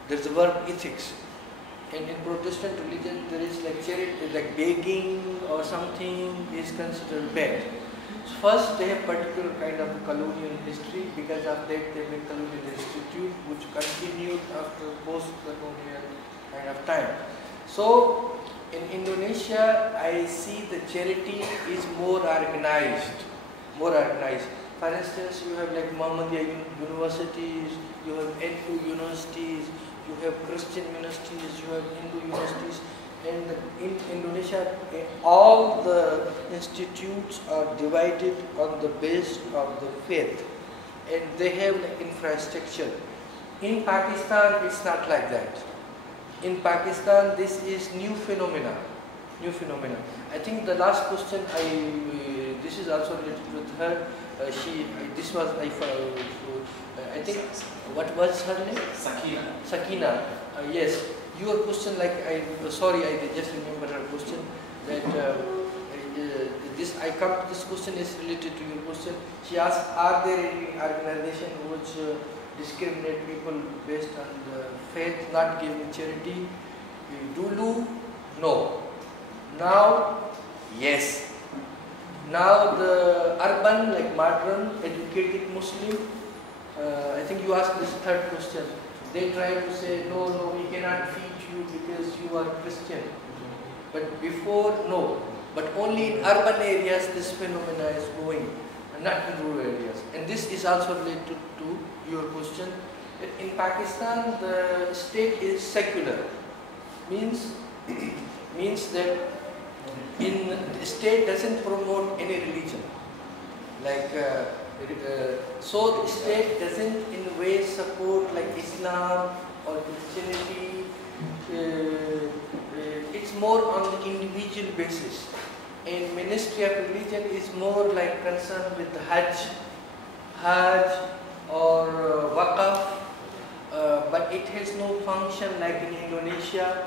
There's work ethics. And in Protestant religion, there is like charity, like begging or something is considered bad. So first, they have particular kind of colonial history. Because of that, they make colonial institute, which continued after post-colonial kind of time. So in Indonesia, I see the charity is more organized. For instance, you have like Muhammadiyah universities, you have NU universities, you have Christian universities, you have Hindu universities, and in Indonesia, all the institutes are divided on the base of the faith, and they have like infrastructure. In Pakistan, it's not like that. In Pakistan, this is new phenomena. I think the last question, this is also related with her. I think, what was her name? Sakina. Yes. Your question, like I just remember her question that I come to this question is related to your question. She asked, are there any organization which discriminate people based on the faith, not giving charity? Dulu, no. Now, yes. Now the urban, like modern, educated Muslim, I think you asked this third question. They try to say, no, we cannot feed you because you are Christian. But before, no. But only in urban areas this phenomena is going, not in rural areas. And this is also related to your question. In Pakistan, the state is secular. Means that the state doesn't promote any religion. So the state doesn't in a way support like Islam or Christianity. It's more on the individual basis. And Ministry of Religion is more like concerned with the Hajj or Waqaf, but it has no function like in Indonesia.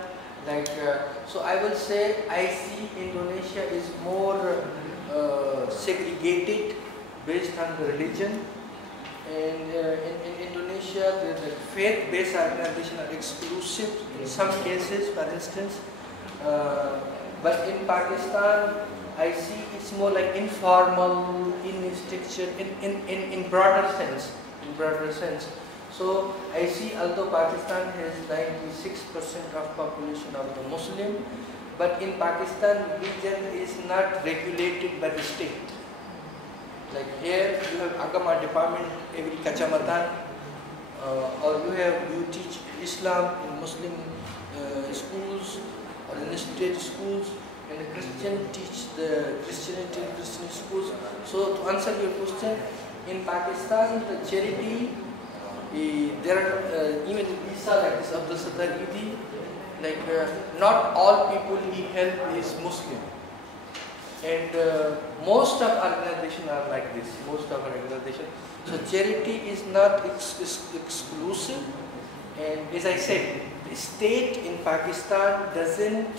So I will say I see Indonesia is more segregated based on the religion, and in Indonesia the faith-based organizations are exclusive in some cases, for instance, but in Pakistan I see it's more like informal, in structure, in broader sense. So I see although Pakistan has 96% of population of the Muslim, but in Pakistan religion is not regulated by the state. Like here you have Agama department every kacamatan, or you teach Islam in Muslim schools or in state schools, and the Christian teach the Christianity in Christian schools. So to answer your question, in Pakistan the charity, there are even Isa like this Abdul Haque, like not all people he help is Muslim. And most of organizations are like this. So charity is not exclusive. And as I said, the state in Pakistan doesn't,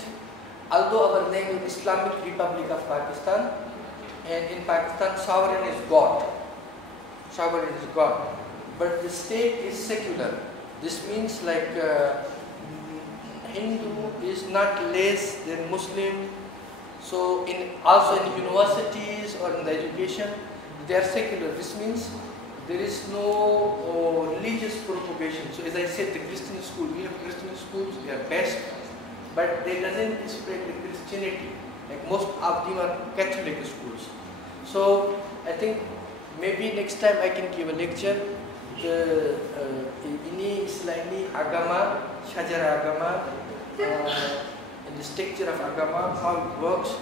although our name is Islamic Republic of Pakistan, and in Pakistan sovereign is God. But the state is secular. This means like Hindu is not less than Muslim. So also in universities or in the education, they are secular. This means there is no religious propagation. So as I said, the Christian school, we have Christian schools, they are best, but they doesn't spread the Christianity. Like most of them are Catholic schools. So I think maybe next time I can give a lecture. Ini Islami agama, syajara agama, and the structure of agama, how it works.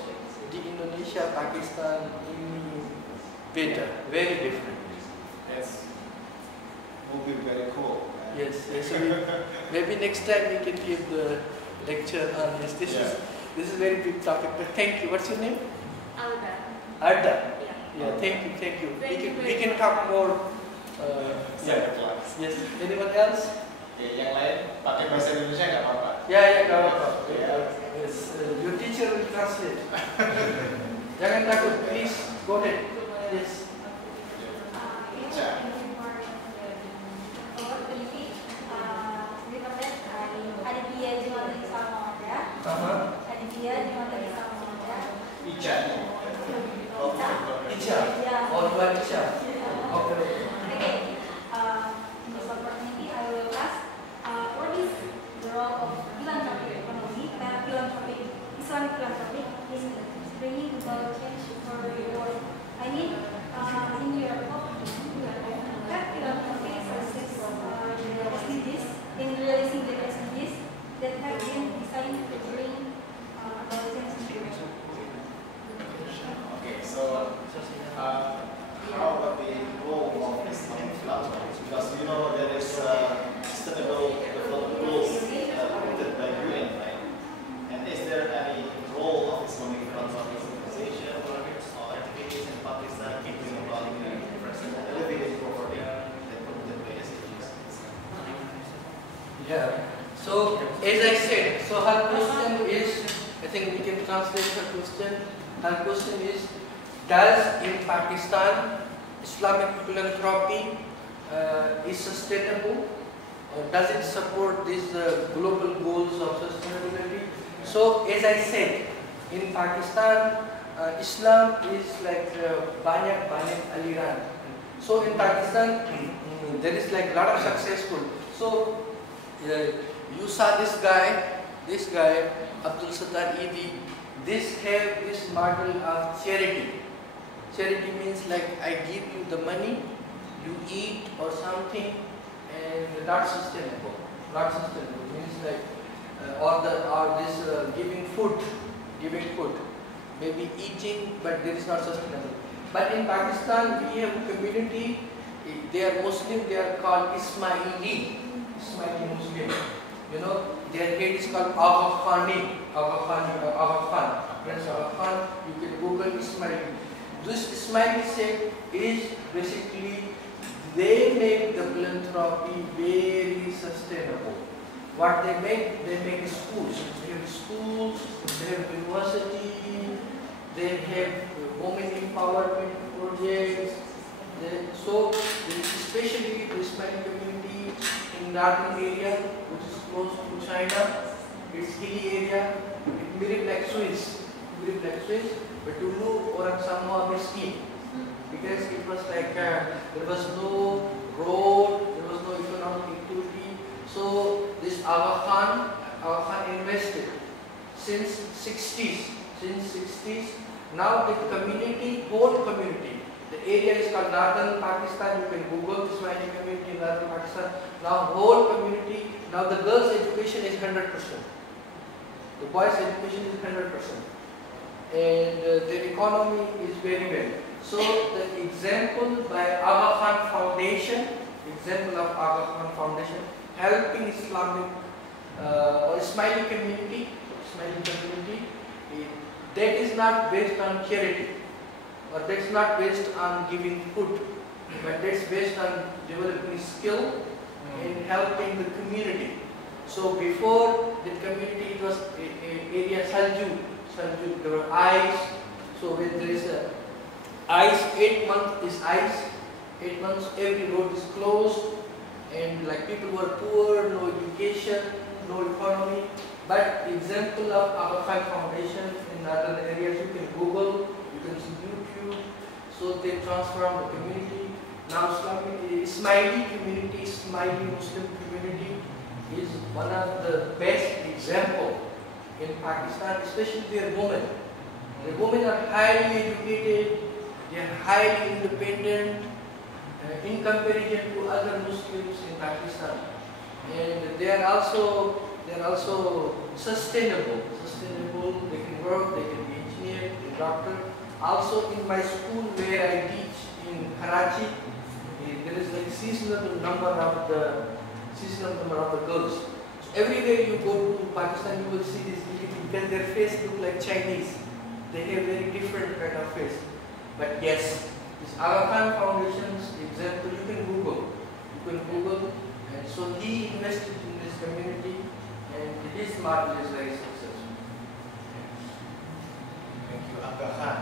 The Indonesia, Pakistan, ini beda, very different. Yes, will be very cool. Yes, yes. So maybe next time we can give the lecture on this. This is a very big topic. But thank you. What's your name? Alda. Arda. Yeah. Yeah. Thank you. Thank you. Thank you We very can much. talk more. Saya kelas. Yes. Anyone else? Oke, yang lain pakai bahasa Indonesia nggak apa-apa. Yeah, yes. Your teacher will translate. Jangan takut. Please go ahead. Yes. Ica. Icha. Or Dua Icha. Okay. In this opportunity, I will ask, what is the role of philanthropic economy, philanthropic, Islamic philanthropy in bringing about change for the world? I mean, in your opinion, that philanthropy assists the SDGs in realizing the SDGs that have been designed to bring about change in the world. Okay, so how about the role of Islamic philanthropy? Because you know there is sustainable development goals promoted by UN, right? And is there any role of Islamic philanthropy organization or activities in Pakistan keeping about elevated poverty that promoted by SDGs? Yeah. So as I said, so her question is, I think we can translate her question. Her question is, does in Pakistan Islamic philanthropy is sustainable, or does it support these global goals of sustainability? So as I said, in Pakistan, Islam is like banyak aliran. So in Pakistan, there is like a lot of successful. So you saw this guy, Abdul Haque. This have this model of charity. Charity means like I give you the money, you eat or something, and not sustainable. Not sustainable means like giving food, maybe eating, but this is not sustainable. But in Pakistan, we have a community. They are Muslim. They are called Ismaili Muslim. You know, their head is called Aga Khan. Prince Aga Khan. You can Google Ismaili. This Ismaili sect is basically, they make the philanthropy very sustainable. What they make schools. They have schools, they have university, they have women empowerment projects. So especially the Ismaili community in northern area, which is close to China, it's hilly area, it mirip like Swiss, but dulu orang sama miskin, because it was like there was no road, there was no economic activity. So this Aga Khan invested since 60s. Now the community, whole community, the area is called Northern Pakistan. You can Google Ismaili community in Northern Pakistan. Now whole community, now the girls' education is 100%. The boys' education is 100%. And their economy is very well. So the example by Aga Khan Foundation, helping Islamic or Ismaili community, that is not based on charity, or that's not based on giving food, but that's based on developing skill and helping the community. So before the community, it was area Salju, there were ice. So when there is a ice, 8 months is ice, 8 months every road is closed, and like people were poor, no education, no economy. But example of Aga Khan Foundation in other areas, you can Google, you can see YouTube. So they transform the community. Now Ismaili community, Ismaili Muslim community is one of the best example in Pakistan, especially their women. The women are highly educated, they are highly independent in comparison to other Muslims in Pakistan, and they are also sustainable. They can work, they can be engineer, they can doctor. Also in my school where I teach in Karachi, there is like seasonal number of the This is not one of the girls. So everywhere you go to Pakistan, you will see this because their face look like Chinese. They have very different kind of face. But yes, this Aga Khan Foundation's example, you can Google. And so he invested in this community, and his model is very successful. Thank you, Aga Khan.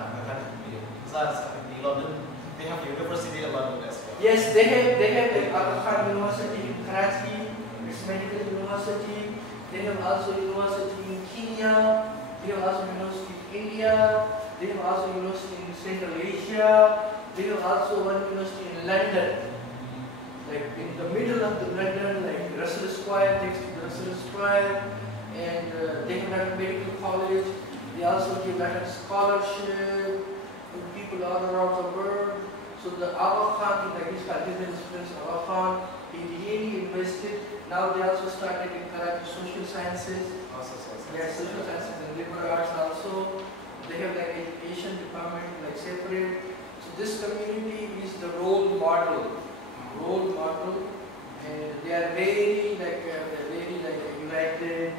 In London, they have university in London as well. Yes, they have the Aga Khan University in Karachi, it's medical university. They have also university in Kenya. They have also university in India. They have also university in Central Asia. They have also one university in London. Like in the middle of the London, like Russell Square, next to the Russell Square, and they have a medical college. They also give a scholarship to people all around the world. So the Aga Khan, in his Prince Aga Khan, he really invested. Now they also started in Karachi social sciences. Yeah, social sciences and liberal arts also. They have like education department like separate. So this community is the role model, and they are very united.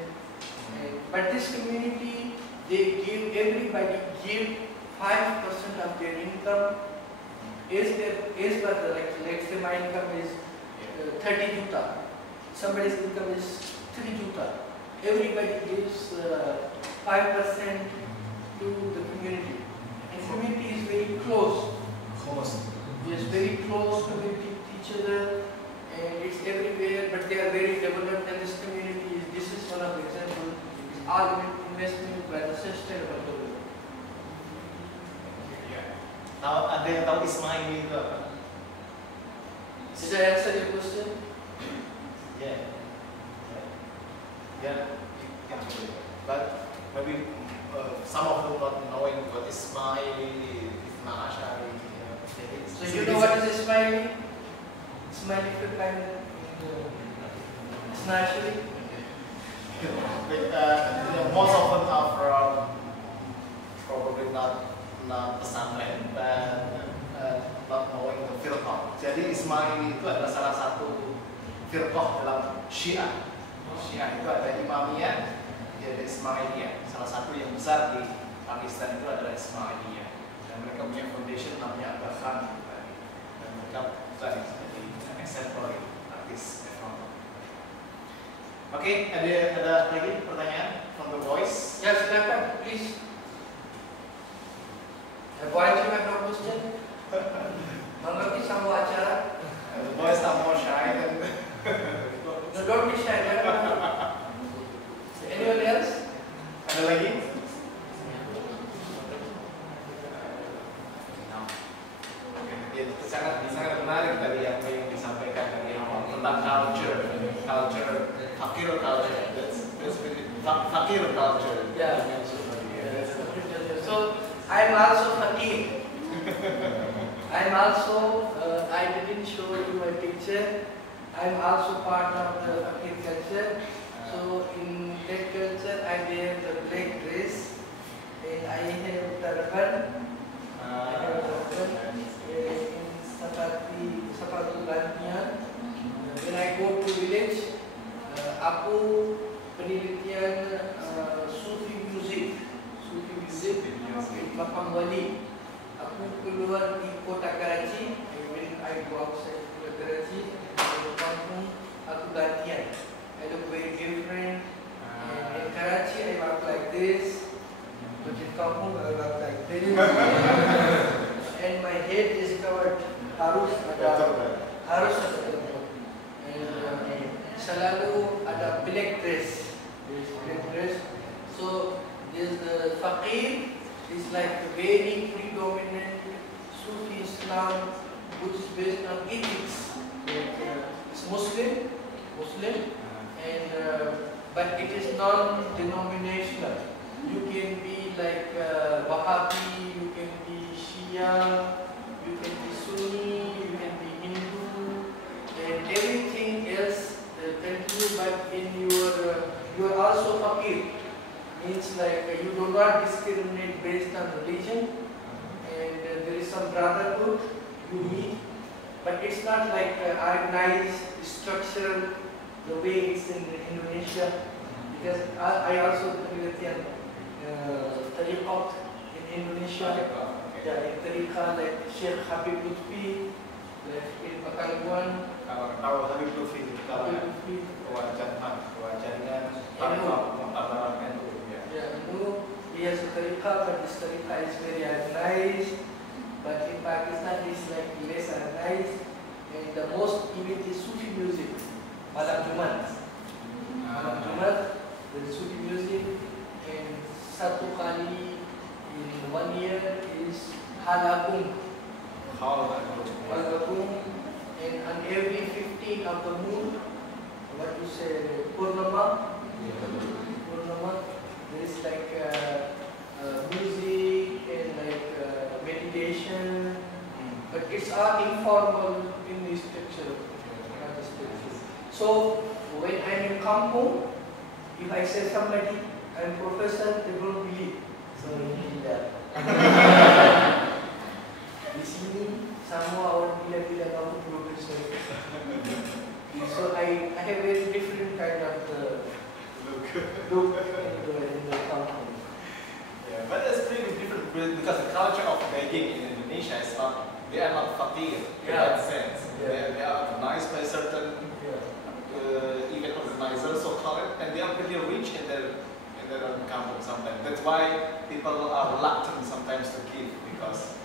But this community, everybody give 5% of their income. Let's say my income is 30 juta. Somebody's income is 3 juta. Everybody gives 5% to the community. And community is very close. Yes, very close community to each other, and it's everywhere, but they are very developed, and this community this is one of the examples, is all investment by the sustainable development. Now, ada yang tahu Ismaili itu apa? Did I answer your question? Yeah. But maybe some of them not knowing what Ismaili, Ifna Ashari. So you know what is Ismaili? Ismaili kind of Ifna Ashari? Most of them are from probably not pesantren, but not knowing the firqah. Jadi Ismaili itu adalah salah satu firqah dalam Syiah. Syiah itu ada Imamiyah, ada Ismailiyah. Salah satu yang besar di Pakistan itu adalah Ismailiyah. Dan mereka punya foundation namanya Abdul Haque. Dan mereka tadi jadi exemplary artis. Oke, ada lagi pertanyaan from the boys? Yes, silakan, please. Why do you have no question? Mengerti sama acara? The boys are more shy than No, don't be shy. Anyone else? ada lagi? Ya, sangat menarik tadi apa yang disampaikan tadi tentang culture, Faqir culture. That's Faqir culture. Yeah. So I'm also Faqir. I didn't show you my picture. I'm also part of the Faqir culture. So in that culture, I wear the black dress, and I have turban. In sepatu gantian. When I go to village, aku penelitian Sufi music di Makam Wali. Aku keluar di kota Karachi. When I go outside Karachi, di kampung aku gantian. I look very different. In Karachi, I walk like this. But in kampung, I walk like this. And my head is covered. Harus ada turban. And selalu ada black dress. So this the Faqir is like a very predominant Sufi Islam, which is based on ethics. It's Muslim, and but it is non-denominational. You can be like Wahhabi, you can be Shia, you can be Sunni, you can be Hindu, and everything else continue. But in you are also Faqir. Means like you do not discriminate based on religion, and there is some brotherhood you meet, but it's not like organized, structural the way it's in Indonesia, because I also penelitian tariqat in Indonesia. Yeah, in tariqat like Sheikh Habib Lutfi, like in Pekalongan. Tahu Habib Lutfi itu jaringan tariqat Muktabaran NU. Yeah, NU. He has a tariqah, but this tariqah is very organized. But in Pakistan, it's like less organized. And the most event is Sufi music. Malam Jumat. Malam Jumat, the Sufi music. And satu kali in 1 year is Halakum. Halakum. And on every 15th of the moon, what you say, Purnama. Purnama. There is like music and like meditation, but it's all informal in this structure. So when I'm in kampung, if I say somebody I'm professor, they don't believe. So that. Di sini semua orang bilang kamu professor. So I have very different kind of look in the kampung. Yeah, but it's pretty different because the culture of begging in Indonesia is not, they are not faqir in that sense. Yeah. They are organized by certain event organizers, so call it, and they are pretty rich in their own kampung sometimes. That's why people are reluctant sometimes to give, because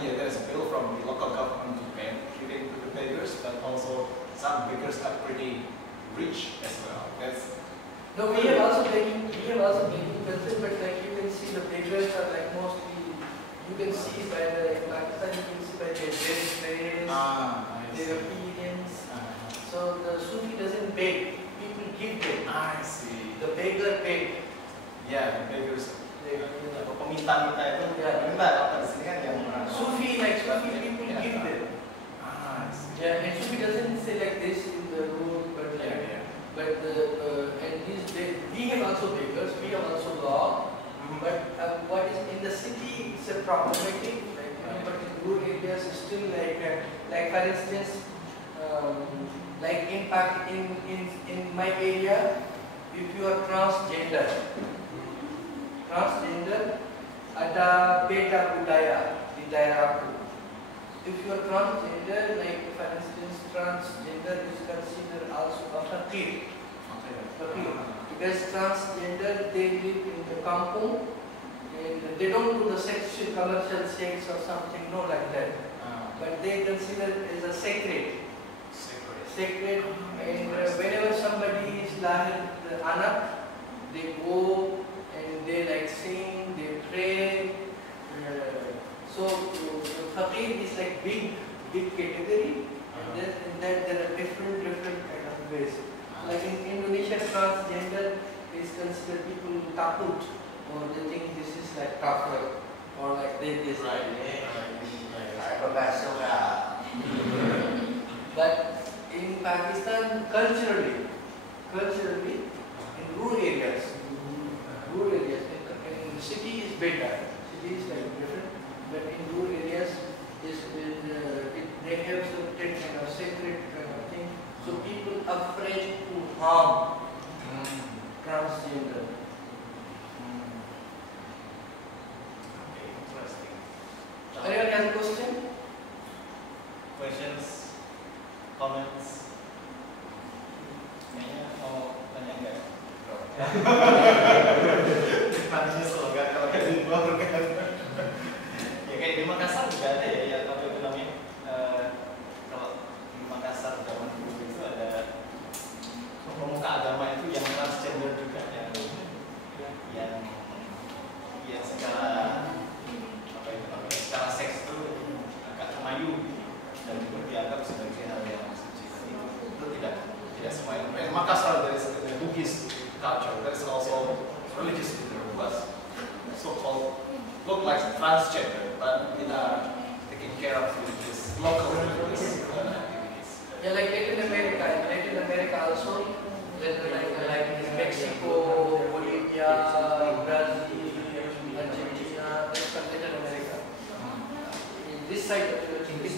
yeah, there's a bill from the local government to pay giving to the beggars, but also some beggars are pretty rich as well. No, we have also taken culture, but like you can see the beggars are like mostly, you can see by the Pakistan, you can see by their dress, their appearance. So the Sufi doesn't beg, people give them. I see. The beggar beg. Yeah, the beggars. Peminta-minta itu, minta apa di sini kan yang Sufi, like Sufi people give them. I see. Yeah, and Sufi doesn't say like this in the rule, but like, but and we have also beggars, we have also law. But what is in the city, it's a problematic. Like, but in rural areas, it's still like for instance, like in my area, if you are transgender, ada beda budaya di daerahku. If you are transgender, like for instance, transgender is considered also a faqir. Because transgender, they live in the kampung and they don't do the commercial sex or something, no like that. But they consider it as a sacred. And whenever somebody is lahir the anak, they go and they like sing, they pray. So the faqir is like big category, and then there are different kind of ways. Like in Indonesia, transgender is considered people takut, or they think this is like tough, or like this. Right. But in Pakistan, culturally, in rural areas, in city is better. City is like different, but in rural areas, they have certain kind of sacred kind of thing. So people afraid to harm transgender. Okay, interesting. Anyone has a question? Questions, comments? Kayaknya mau tanya enggak? Tanya slogan kalau kayak di luar kan. Ya kayak di Makassar juga ada ya, yang apa itu namanya? Kalau di Makassar zaman dulu itu ada pemuka agama itu yang transgender juga, yang secara apa itu namanya? Secara seks itu agak kemayu dan itu dianggap sebagai hal yang suci. Itu tidak semua. In Makassar there is a Buddhist culture. There is also religious people who was so-called look like transgender, but taking care of this local religious activities. Yeah, like Latin America also, like in Mexico, Bolivia, Brazil, Argentina, that's from Latin America. In this side of the English,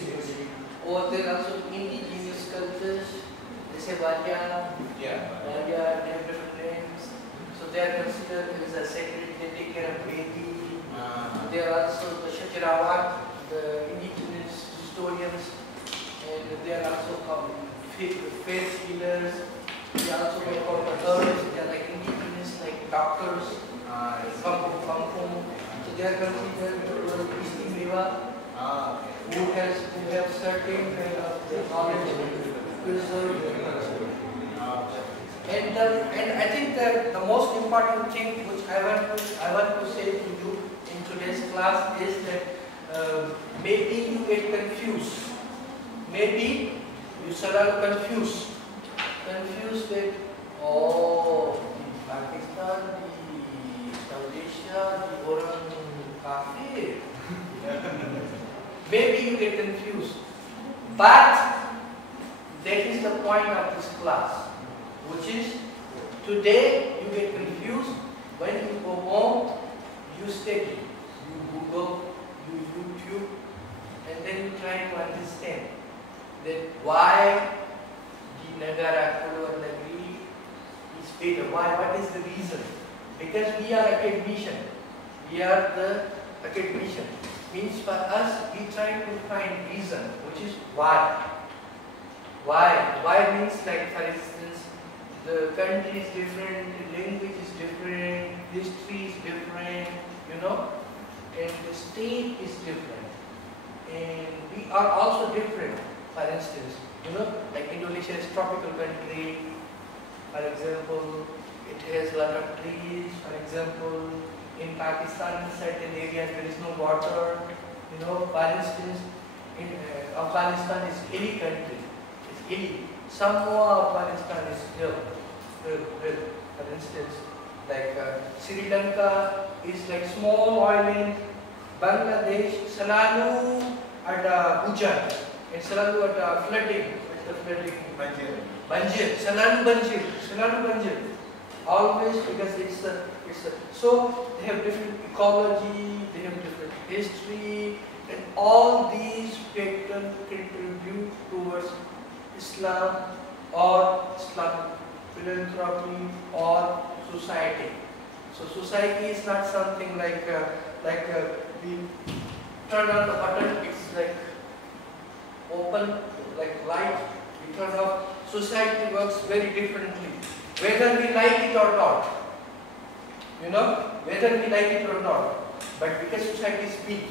or there are also indigenous cultures, they say Varia, Yeah. They have different names. So they are considered as a sacred. They take care of baby. They are also the Shajarawat, the indigenous historians, and they are also called faith healers. They are also called others. They are like indigenous, like doctors. Kampung. So they are considered istimewa, who have certain kind of knowledge preserved. And I think that the most important thing which I want to say to you in today's class is that maybe you get confused. Maybe you suddenly confused with Pakistan, South Asia, the orang kafir. Maybe you get confused, but that is the point of this class, which is today you get confused. When you go home, you study, you Google, you YouTube, and then you try to understand that why the Nagara Kulur Nagri is better. What is the reason? Because we are academician. We are the academician. Means for us, we try to find reason, which is why. Why means, like, for instance, the country is different, the language is different, history is different, you know, and the state is different, and we are also different. For instance, you know, like Indonesia is a tropical country. For example, it has a lot of trees. For example, in Pakistan, in certain areas there is no water. You know, for instance, in Afghanistan is hilly country. It's hilly. Somewhere Afghanistan is hill. For instance, like Sri Lanka is like small island. Bangladesh selalu ada hujan, and selalu ada flooding. What's the flooding? Banjir. Selalu banjir. Always, because it's a so they have different ecology, they have different history, and all these factors contribute towards Islam or Islamic philanthropy or society. So society is not something like we turn on the button, it's like open, like light, we turn off. Society works very differently, whether we like it or not. You know, whether we like it or not. But because society is big,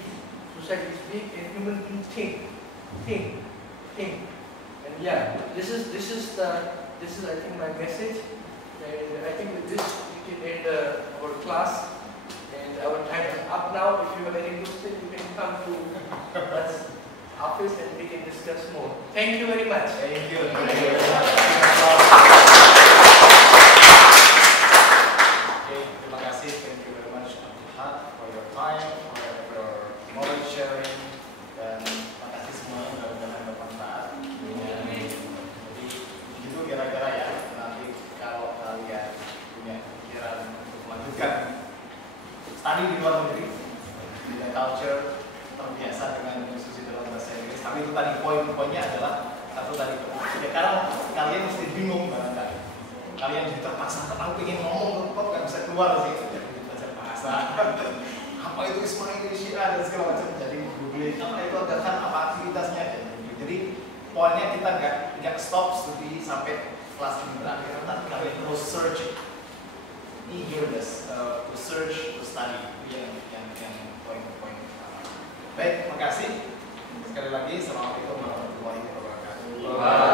and human beings think. And yeah, this is I think my message. And I think with this we can end our class. And our time is up now. If you have any questions, you can come to us office and we can discuss more. Thank you very much. Thank you. Terima kasih. Thank you very much, Abdul Haque, for your time, for your knowledge sharing, dan terima kasih semuanya, mudah-mudahan bermanfaat. Jadi itu kira-kira ya, nanti kalau kalian punya pikiran untuk melanjutkan studi di luar negeri, bidang culture, terbiasa dengan diskusi dalam bahasa Inggris. Tapi itu tadi poin-poinnya adalah satu tadi. Sekarang kalian mesti bingung barangkali. Kalian jadi terpaksa, aku ingin ngomong kok nggak bisa keluar sih. Jadi belajar bahasa. Apa itu Indonesia dan segala macam. Jadi googling apa itu adakan apa aktivitasnya. Jadi poinnya kita nggak stop studi sampai kelas ini berakhir. Nanti kalian terus search, eagerness to search, to study. Yang poin-poin. Baik, terima kasih. Sekali lagi, assalamualaikum warahmatullahi wabarakatuh.